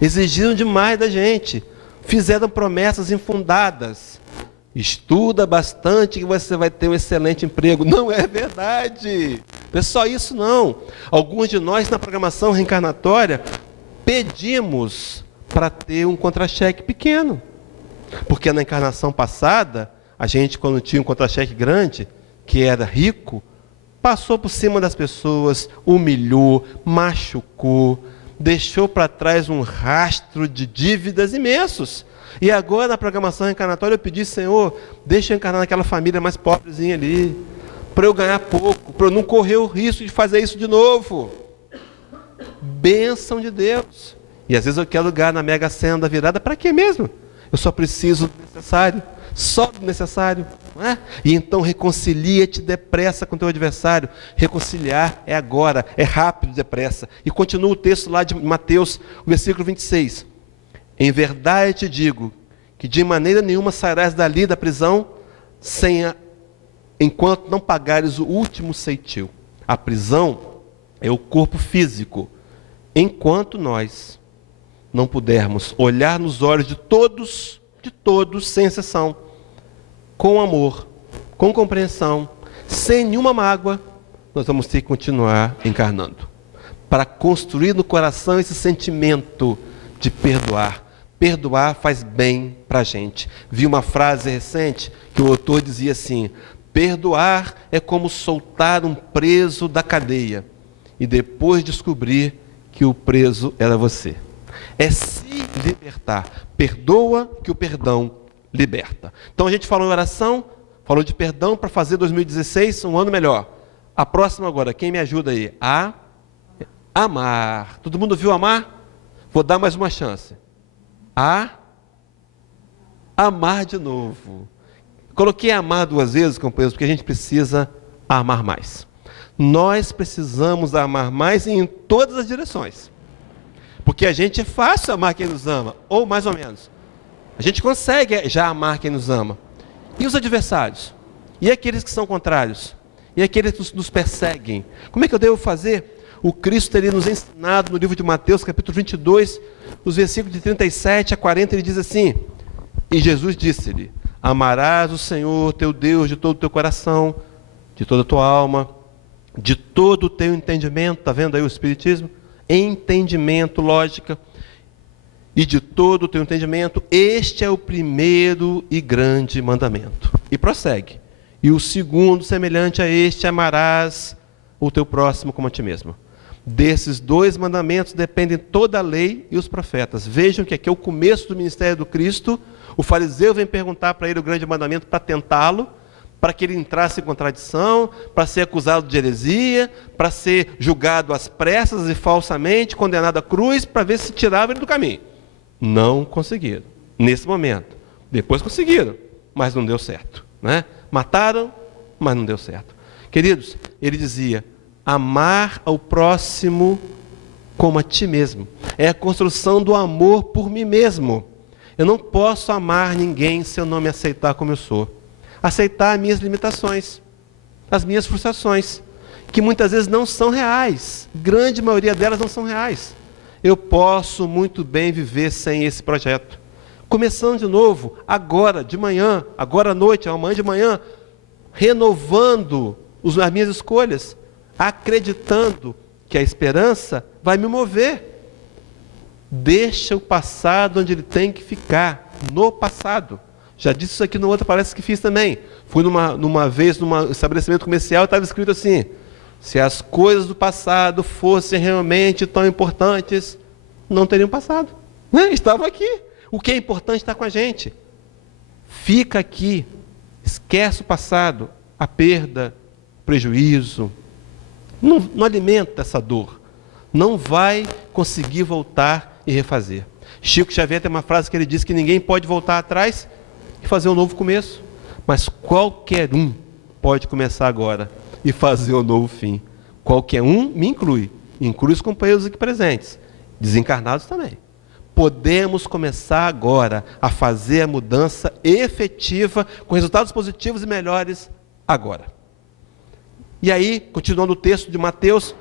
Exigiram demais da gente. Fizeram promessas infundadas. Estuda bastante que você vai ter um excelente emprego. Não é verdade. Não é só isso, não. Alguns de nós, na programação reencarnatória, pedimos para ter um contra-cheque pequeno. Porque na encarnação passada, a gente, quando tinha um contra-cheque grande, que era rico, passou por cima das pessoas, humilhou, machucou, deixou para trás um rastro de dívidas imensos. E agora, na programação reencarnatória, eu pedi: Senhor, deixa eu encarnar naquela família mais pobrezinha ali, para eu ganhar pouco, para eu não correr o risco de fazer isso de novo. Bênção de Deus. E às vezes eu quero lugar na Mega Sena da virada, para quê mesmo? Eu só preciso do necessário, só do necessário. Não é? E então reconcilia-te depressa com teu adversário. Reconciliar é agora, é rápido, depressa. E continua o texto lá de Mateus, o versículo 26. Em verdade te digo, que de maneira nenhuma sairás dali da prisão, enquanto não pagares o último ceitil. A prisão é o corpo físico. Enquanto nós não pudermos olhar nos olhos de todos, sem exceção, com amor, com compreensão, sem nenhuma mágoa, nós vamos ter que continuar encarnando. Para construir no coração esse sentimento de perdoar. Perdoar faz bem para a gente. Vi uma frase recente que o autor dizia assim: perdoar é como soltar um preso da cadeia e depois descobrir que o preso era você. É se libertar. Perdoa que o perdão liberta. Então a gente falou em oração, falou de perdão para fazer 2016 um ano melhor. A próxima agora, quem me ajuda aí? A amar. Todo mundo viu amar? Vou dar mais uma chance. A amar de novo. Coloquei amar 2 vezes, companheiros, porque a gente precisa amar mais. Nós precisamos amar mais em todas as direções. Porque a gente é fácil amar quem nos ama, ou mais ou menos. A gente consegue já amar quem nos ama. E os adversários? E aqueles que são contrários? E aqueles que nos perseguem? Como é que eu devo fazer? O Cristo teria nos ensinado no livro de Mateus, capítulo 22, os versículos de 37 a 40, ele diz assim: e Jesus disse-lhe: amarás o Senhor teu Deus de todo o teu coração, de toda a tua alma, de todo o teu entendimento. Está vendo aí o Espiritismo? Entendimento, lógica. E de todo o teu entendimento, este é o primeiro e grande mandamento. E prossegue: E o segundo, semelhante a este, amarás o teu próximo como a ti mesmo. Desses 2 mandamentos dependem toda a lei e os profetas. Vejam que aqui é o começo do ministério do Cristo. O fariseu vem perguntar para ele o grande mandamento para tentá-lo, para que ele entrasse em contradição, para ser acusado de heresia, para ser julgado às pressas e falsamente, condenado à cruz, para ver se tirava ele do caminho. Não conseguiram, nesse momento. Depois conseguiram, mas não deu certo, né? Mataram, mas não deu certo. Queridos, ele dizia: amar ao próximo como a ti mesmo. É a construção do amor por mim mesmo. Eu não posso amar ninguém se eu não me aceitar como eu sou. Aceitar as minhas limitações, as minhas frustrações, que muitas vezes não são reais. Grande maioria delas não são reais. Eu posso muito bem viver sem esse projeto. Começando de novo, agora de manhã, agora à noite, amanhã de manhã, renovando as minhas escolhas, acreditando que a esperança vai me mover. Deixa o passado onde ele tem que ficar, no passado. Já disse isso aqui no outro, parece que fiz também. Fui numa vez num estabelecimento comercial e estava escrito assim: se as coisas do passado fossem realmente tão importantes, não teriam passado. Né? Estavam aqui. O que é importante está com a gente. Fica aqui, esquece o passado, a perda, o prejuízo. Não alimenta essa dor. Não vai conseguir voltar e refazer. Chico Xavier tem uma frase que ele diz que ninguém pode voltar atrás e fazer um novo começo, mas qualquer um pode começar agora e fazer um novo fim. Qualquer um me inclui os companheiros aqui presentes, desencarnados também. Podemos começar agora a fazer a mudança efetiva, com resultados positivos e melhores agora. E aí, continuando o texto de Mateus,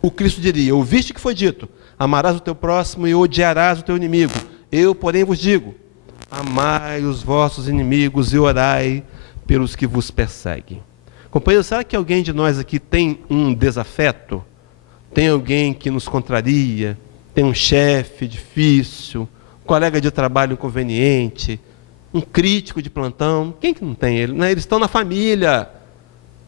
o Cristo diria: ouviste que foi dito, amarás o teu próximo e odiarás o teu inimigo. Eu, porém, vos digo, amai os vossos inimigos e orai pelos que vos perseguem. Companheiro, será que alguém de nós aqui tem um desafeto? Tem alguém que nos contraria? Tem um chefe difícil? Um colega de trabalho inconveniente? Um crítico de plantão? Quem que não tem ele? Né? Eles estão na família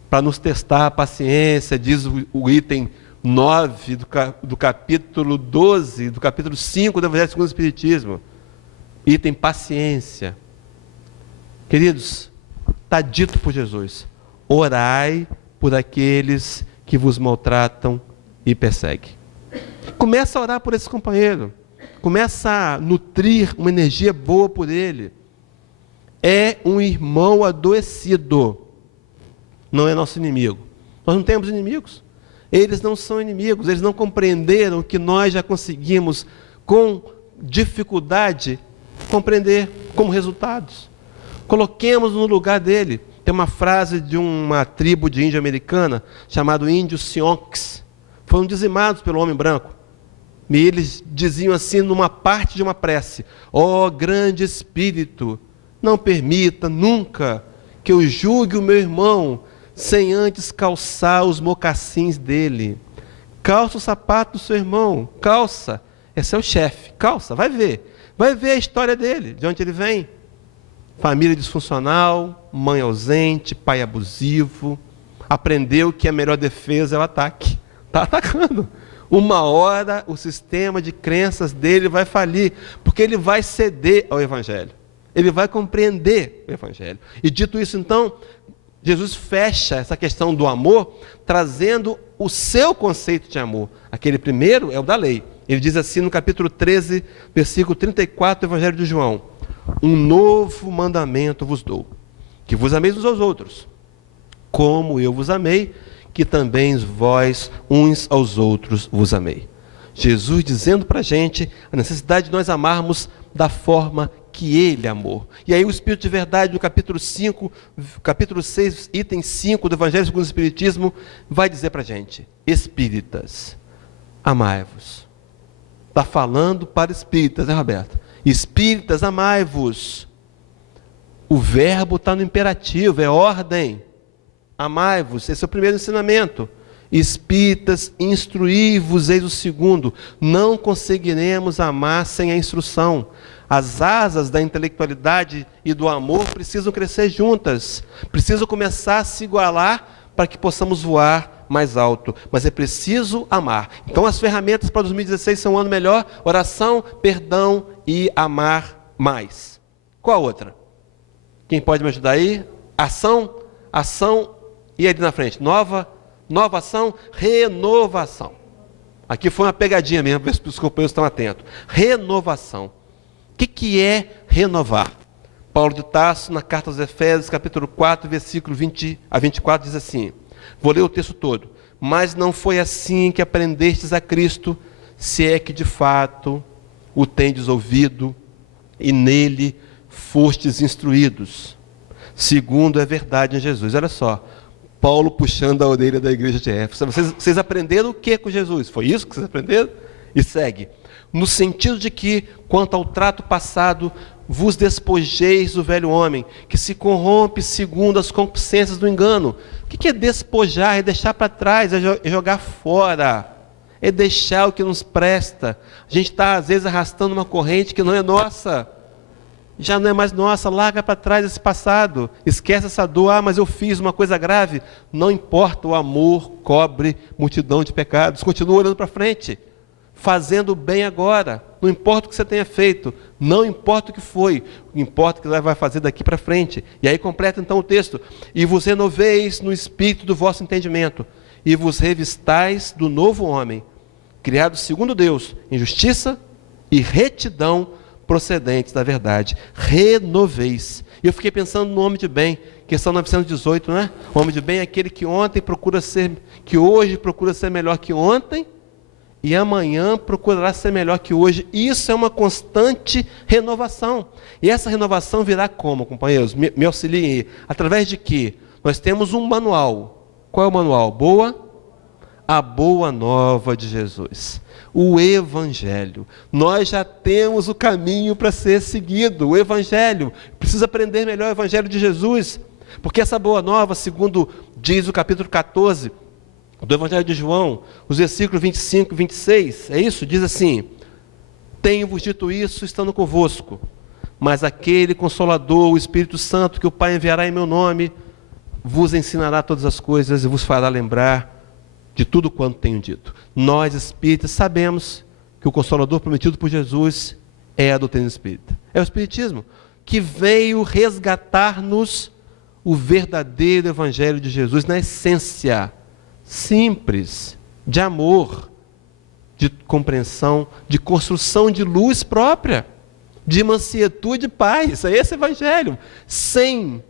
para nos testar a paciência, diz o item 9 do capítulo 12, do capítulo 5 do Evangelho segundo o Espiritismo. Item paciência. Queridos, está dito por Jesus: orai por aqueles que vos maltratam e perseguem. Começa a orar por esse companheiro. Começa a nutrir uma energia boa por ele. É um irmão adoecido. Não é nosso inimigo. Nós não temos inimigos. Eles não são inimigos. Eles não compreenderam que nós já conseguimos, com dificuldade, compreender como resultados. Coloquemos no lugar dele. Tem uma frase de uma tribo de índio americana, chamado índio Sionks. Foram dizimados pelo homem branco. E eles diziam assim numa parte de uma prece: ó grande Espírito, não permita nunca que eu julgue o meu irmão sem antes calçar os mocassins dele. Calça o sapato do seu irmão, calça. Esse é o chefe, calça, vai ver. Vai ver a história dele, de onde ele vem. Família disfuncional, mãe ausente, pai abusivo. Aprendeu que a melhor defesa é o ataque. Está atacando. Uma hora o sistema de crenças dele vai falir, porque ele vai ceder ao Evangelho. Ele vai compreender o Evangelho. E dito isso, então, Jesus fecha essa questão do amor, trazendo o seu conceito de amor. Aquele primeiro é o da lei. Ele diz assim no capítulo 13, versículo 34 do Evangelho de João: um novo mandamento vos dou, que vos ameis uns aos outros, como eu vos amei, que também vós uns aos outros vos amei. Jesus dizendo para a gente a necessidade de nós amarmos da forma que Ele amou. E aí o Espírito de Verdade, no capítulo 5, capítulo 6, item 5 do Evangelho segundo o Espiritismo, vai dizer para a gente: espíritas, amai-vos. Está falando para espíritas, né, Roberto? Espíritas, amai-vos. O verbo está no imperativo, é ordem. Amai-vos, esse é o primeiro ensinamento. Espíritas, instruí-vos, eis o segundo. Não conseguiremos amar sem a instrução. As asas da intelectualidade e do amor precisam crescer juntas, precisam começar a se igualar para que possamos voar mais alto, mas é preciso amar. Então as ferramentas para 2016 são um ano melhor: oração, perdão e amar mais. Qual a outra? Quem pode me ajudar aí? Ação e ali na frente, nova ação, renovação. Aqui foi uma pegadinha mesmo, para os companheiros estão atentos. Renovação. O que é renovar? Paulo de Tarso, na carta aos Efésios, capítulo 4, versículo 20 a 24, diz assim, vou ler o texto todo. Mas não foi assim que aprendestes a Cristo, se é que de fato o tendes ouvido e nele fostes instruídos, segundo é verdade em Jesus. Olha só, Paulo puxando a orelha da igreja de Éfeso. Vocês aprenderam o que com Jesus? Foi isso que vocês aprenderam? E segue. No sentido de que, quanto ao trato passado, vos despojeis do velho homem, que se corrompe segundo as concupiscências do engano. O que é despojar? É deixar para trás, é jogar fora, é deixar o que nos presta. A gente está, às vezes, arrastando uma corrente que não é nossa, já não é mais nossa. Larga para trás esse passado, esquece essa dor. Mas eu fiz uma coisa grave. Não importa, o amor cobre multidão de pecados. Continua olhando para frente, fazendo bem agora. Não importa o que você tenha feito, não importa o que foi, importa o que você vai fazer daqui para frente. E aí completa então o texto: e vos renoveis no espírito do vosso entendimento, e vos revistais do novo homem, criado segundo Deus, em justiça e retidão procedentes da verdade. Renoveis. E eu fiquei pensando no homem de bem, questão 918, não é? O homem de bem é aquele que hoje procura ser melhor que ontem, e amanhã procurará ser melhor que hoje. Isso é uma constante renovação. E essa renovação virá como, companheiros? Me auxiliem aí. Através de quê? Nós temos um manual. Qual é o manual? A boa nova de Jesus. O Evangelho. Nós já temos o caminho para ser seguido. O Evangelho. Precisa aprender melhor o Evangelho de Jesus. Porque essa boa nova, segundo diz o capítulo 14, do Evangelho de João, os versículos 25 e 26, é isso? Diz assim: tenho-vos dito isso estando convosco, mas aquele Consolador, o Espírito Santo, que o Pai enviará em meu nome, vos ensinará todas as coisas e vos fará lembrar de tudo quanto tenho dito. Nós, espíritas, sabemos que o Consolador prometido por Jesus é a doutrina espírita. É o Espiritismo, que veio resgatar-nos o verdadeiro Evangelho de Jesus, na essência simples, de amor, de compreensão, de construção de luz própria, de mansietude e paz. É esse Evangelho, sem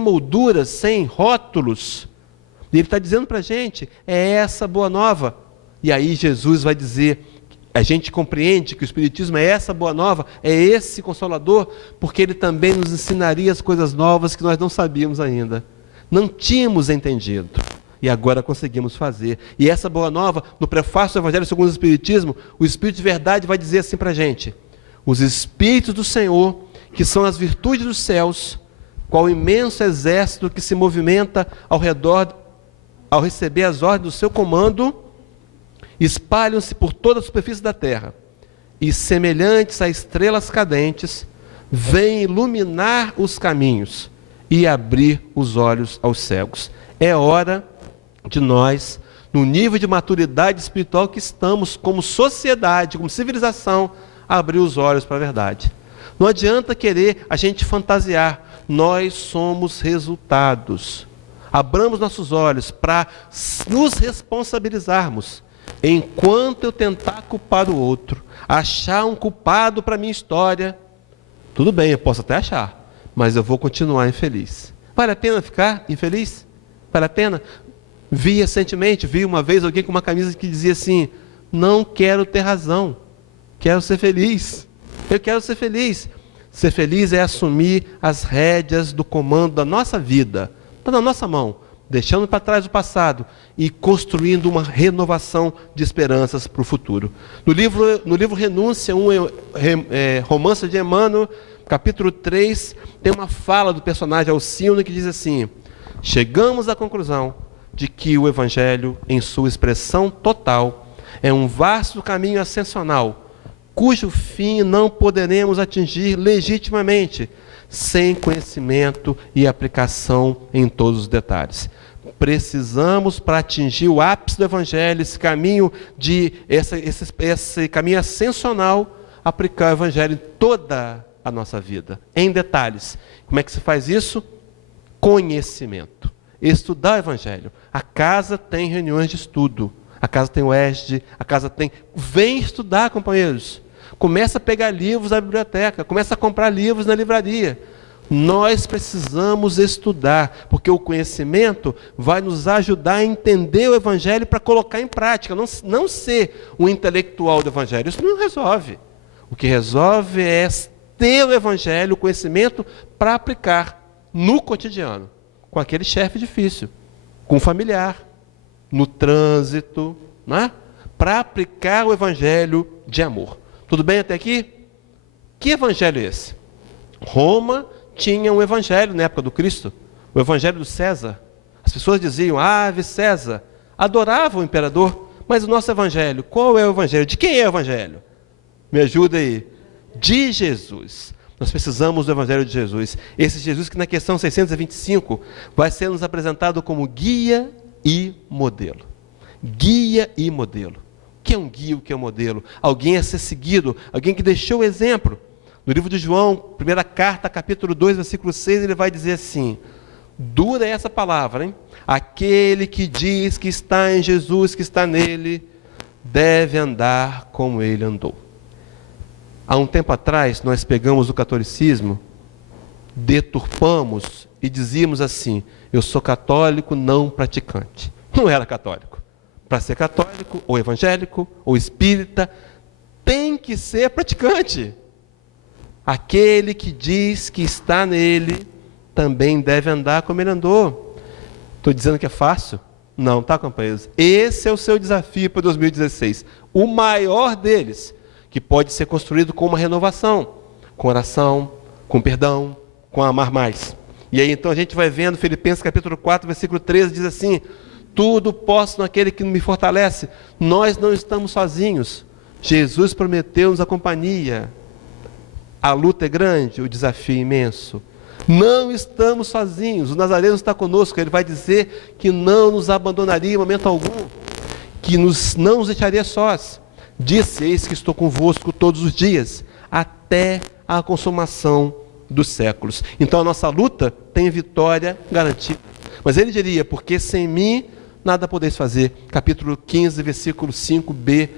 molduras, sem rótulos. E ele está dizendo para a gente, é essa boa nova. E aí Jesus vai dizer, a gente compreende que o Espiritismo é essa boa nova, é esse Consolador, porque ele também nos ensinaria as coisas novas que nós não sabíamos ainda, não tínhamos entendido. E agora conseguimos fazer. E essa boa nova, no prefácio do Evangelho segundo o Espiritismo, o Espírito de verdade vai dizer assim para a gente: os Espíritos do Senhor, que são as virtudes dos céus, qual imenso exército que se movimenta ao redor, ao receber as ordens do seu comando, espalham-se por toda a superfície da terra, e semelhantes a estrelas cadentes, vêm iluminar os caminhos e abrir os olhos aos cegos. É hora de nós, no nível de maturidade espiritual que estamos, como sociedade, como civilização, abrir os olhos para a verdade. Não adianta querer a gente fantasiar, nós somos resultados. Abramos nossos olhos para nos responsabilizarmos. Enquanto eu tentar culpar o outro, achar um culpado para a minha história, tudo bem, eu posso até achar, mas eu vou continuar infeliz. Vale a pena ficar infeliz? Vale a pena? Vi recentemente, uma vez alguém com uma camisa que dizia assim: não quero ter razão, quero ser feliz. Eu quero ser feliz. Ser feliz é assumir as rédeas do comando da nossa vida. Está na nossa mão, deixando para trás o passado e construindo uma renovação de esperanças para o futuro. No livro Renúncia, Romance de Emmanuel, capítulo 3, tem uma fala do personagem Alcino que diz assim: chegamos à conclusão de que o Evangelho, em sua expressão total, é um vasto caminho ascensional, cujo fim não poderemos atingir legitimamente, sem conhecimento e aplicação em todos os detalhes. Precisamos, para atingir o ápice do Evangelho, esse caminho esse caminho ascensional, aplicar o Evangelho em toda a nossa vida, em detalhes. Como é que se faz isso? Conhecimento. Estudar o Evangelho. A casa tem reuniões de estudo. A casa tem o ESD, a casa tem... Vem estudar, companheiros. Começa a pegar livros na biblioteca, começa a comprar livros na livraria. Nós precisamos estudar, porque o conhecimento vai nos ajudar a entender o Evangelho para colocar em prática, não ser um intelectual do Evangelho. Isso não resolve. O que resolve é ter o Evangelho, o conhecimento, para aplicar no cotidiano, com aquele chefe difícil, com o familiar, no trânsito, né? Para aplicar o Evangelho de amor. Tudo bem até aqui? Que Evangelho é esse? Roma tinha um evangelho na época do Cristo, o evangelho do César. As pessoas diziam, ave César, adoravam o imperador, mas o nosso evangelho, qual é o evangelho? De quem é o evangelho? Me ajuda aí. De Jesus. Nós precisamos do evangelho de Jesus. Esse Jesus que na questão 625 vai ser nos apresentado como guia e modelo. Guia e modelo. O que é um guia, o que é um modelo? Alguém a ser seguido, alguém que deixou o exemplo. No livro de João, primeira carta, capítulo 2, versículo 6, ele vai dizer assim, dura é essa palavra, hein? Aquele que diz que está em Jesus, que está nele, deve andar como ele andou. Há um tempo atrás, nós pegamos o catolicismo, deturpamos e dizíamos assim, eu sou católico não praticante. Não era católico. Para ser católico, ou evangélico, ou espírita, tem que ser praticante. Aquele que diz que está nele, também deve andar como ele andou. Estou dizendo que é fácil? Não, tá, companheiros? Esse é o seu desafio para 2016. O maior deles, que pode ser construído com uma renovação, com oração, com perdão, com amar mais. E aí então a gente vai vendo Filipenses capítulo 4, versículo 13, diz assim, tudo posso naquele que me fortalece. Nós não estamos sozinhos. Jesus prometeu-nos a companhia. A luta é grande, o desafio é imenso. Não estamos sozinhos, o Nazareno está conosco, ele vai dizer que não nos abandonaria em momento algum, que não nos deixaria sós. Disse, eis que estou convosco todos os dias, até a consumação dos séculos. Então a nossa luta tem vitória garantida. Mas ele diria, porque sem mim nada podeis fazer. Capítulo 15, versículo 5b,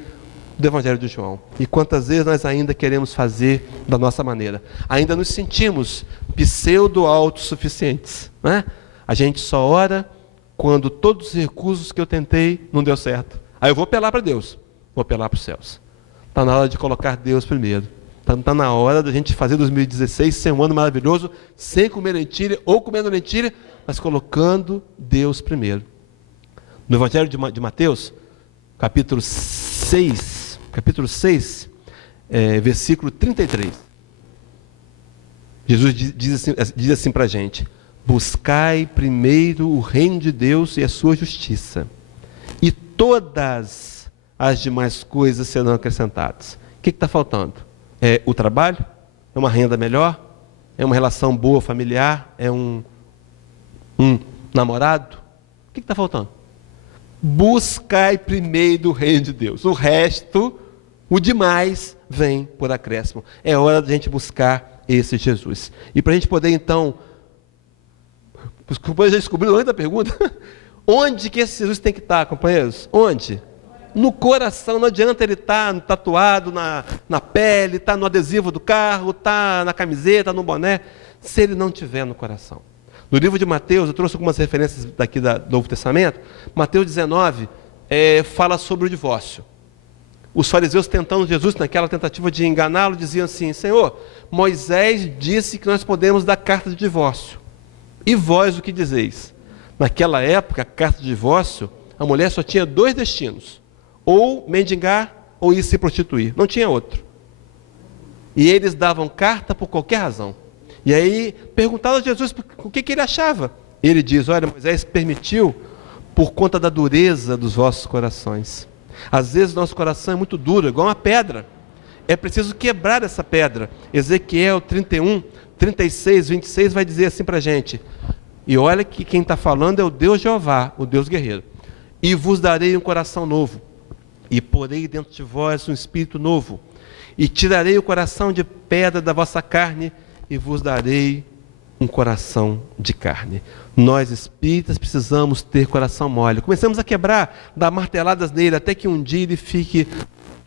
do Evangelho de João. E quantas vezes nós ainda queremos fazer da nossa maneira? Ainda nos sentimos pseudo-autossuficientes, né? A gente só ora quando todos os recursos que eu tentei não deu certo. Aí eu vou apelar para Deus, vou apelar para os céus. Está na hora de colocar Deus primeiro. Está na hora da gente fazer 2016 ser um ano maravilhoso, sem comer lentilha ou comendo lentilha, mas colocando Deus primeiro. No Evangelho de Mateus, capítulo 6, versículo 33. Jesus diz assim para a gente, buscai primeiro o reino de Deus e a sua justiça, e todas as demais coisas serão acrescentadas. O que está faltando? É o trabalho? É uma renda melhor? É uma relação boa familiar? É um namorado? O que está faltando? Buscai primeiro o reino de Deus. O resto, o demais, vem por acréscimo. É hora de a gente buscar esse Jesus. E para a gente poder, então... Os companheiros já descobriram antes da pergunta? Onde que esse Jesus tem que estar, companheiros? Onde? No coração. Não adianta ele estar tatuado na pele, estar no adesivo do carro, estar na camiseta, no boné, se ele não estiver no coração. No livro de Mateus, eu trouxe algumas referências daqui do Novo Testamento. Mateus 19 fala sobre o divórcio. Os fariseus tentando Jesus, naquela tentativa de enganá-lo, diziam assim, Senhor, Moisés disse que nós podemos dar carta de divórcio. E vós o que dizeis? Naquela época, a carta de divórcio, a mulher só tinha 2 destinos. Ou mendigar, ou ir se prostituir. Não tinha outro. E eles davam carta por qualquer razão. E aí perguntaram a Jesus o que ele achava. Ele diz, olha, Moisés permitiu por conta da dureza dos vossos corações. Às vezes o nosso coração é muito duro, igual uma pedra. é preciso quebrar essa pedra. Ezequiel 31, 36, 26 vai dizer assim para a gente. E olha que quem está falando é o Deus Jeová, o Deus guerreiro. E vos darei um coração novo, e porei dentro de vós um espírito novo, e tirarei o coração de pedra da vossa carne, e vos darei um coração de carne. Nós espíritas precisamos ter coração mole. Começamos a quebrar, dar marteladas nele, até que um dia ele fique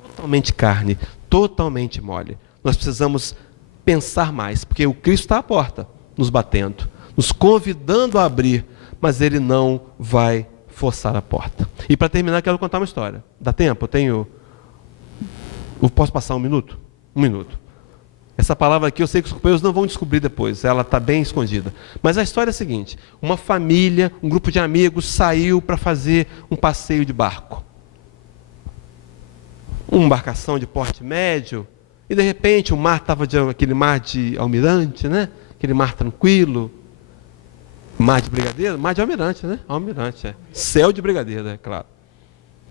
totalmente carne, totalmente mole. Nós precisamos pensar mais, porque o Cristo está à porta, nos batendo, nos convidando a abrir, mas ele não vai forçar a porta. E para terminar, quero contar uma história. Dá tempo? Eu posso passar um minuto? Um minuto. Essa palavra aqui eu sei que os companheiros não vão descobrir depois, ela está bem escondida. Mas a história é a seguinte: uma família, um grupo de amigos saiu para fazer um passeio de barco. Uma embarcação de porte médio, e de repente o mar estava aquele mar de almirante, né? Aquele mar tranquilo. Mar de brigadeiro? Mar de almirante, né? Almirante, é. Céu de brigadeiro, é claro.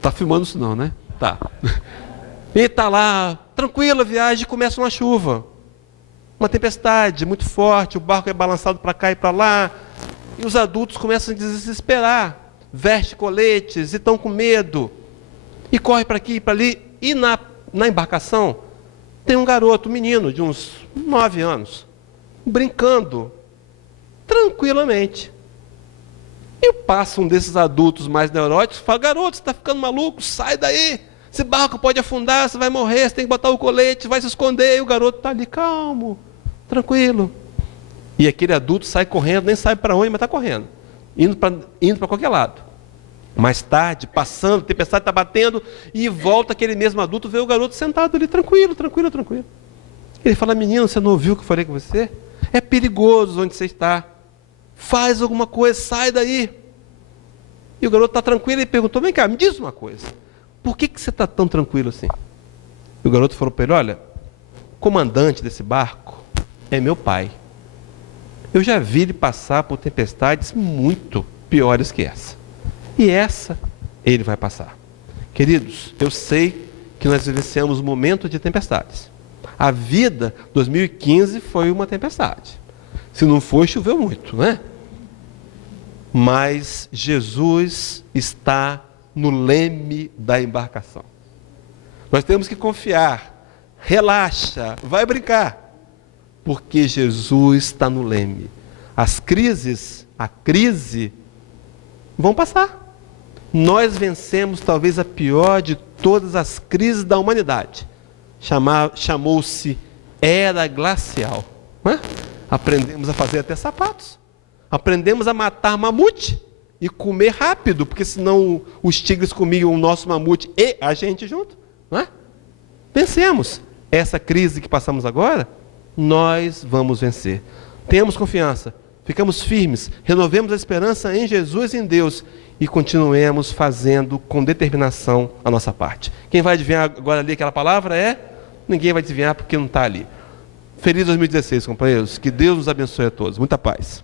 Tá filmando isso não, né? Tá. E está lá, tranquila a viagem, começa uma chuva. Uma tempestade muito forte, o barco é balançado para cá e para lá. E os adultos começam a desesperar. Vestem coletes e estão com medo. E corre para aqui e para ali. E na embarcação tem um garoto, um menino de uns 9 anos, brincando tranquilamente. E passa um desses adultos mais neuróticos e fala: garoto, você está ficando maluco, sai daí. Esse barco pode afundar, você vai morrer, você tem que botar o colete, vai se esconder. E o garoto está ali, calmo, tranquilo. E aquele adulto sai correndo, nem sabe para onde, mas está correndo, indo para qualquer lado. Mais tarde, passando, a tempestade está batendo, e volta aquele mesmo adulto, vê o garoto sentado ali, tranquilo. Ele fala: menino, você não ouviu o que eu falei com você? É perigoso onde você está. Faz alguma coisa, sai daí. E o garoto está tranquilo e perguntou: vem cá, me diz uma coisa. Por que você está tão tranquilo assim? E o garoto falou para ele: olha, o comandante desse barco é meu pai. Eu já vi ele passar por tempestades muito piores que essa. E essa ele vai passar. Queridos, eu sei que nós vivenciamos um momento de tempestades. A vida 2015 foi uma tempestade. Se não foi, choveu muito, né? Mas Jesus está no leme da embarcação. Nós temos que confiar. Relaxa, vai brincar. Porque Jesus está no leme. A crise vão passar. Nós vencemos talvez a pior de todas as crises da humanidade. Chamou-se Era Glacial. Né? Aprendemos a fazer até sapatos. Aprendemos a matar mamute e comer rápido, porque senão os tigres comiam o nosso mamute e a gente junto. Né? Vencemos. Essa crise que passamos agora, nós vamos vencer. Tenhamos confiança, ficamos firmes, renovemos a esperança em Jesus e em Deus e continuemos fazendo com determinação a nossa parte. Quem vai adivinhar agora ali aquela palavra ninguém vai adivinhar porque não está ali. Feliz 2016, companheiros. Que Deus nos abençoe a todos. Muita paz.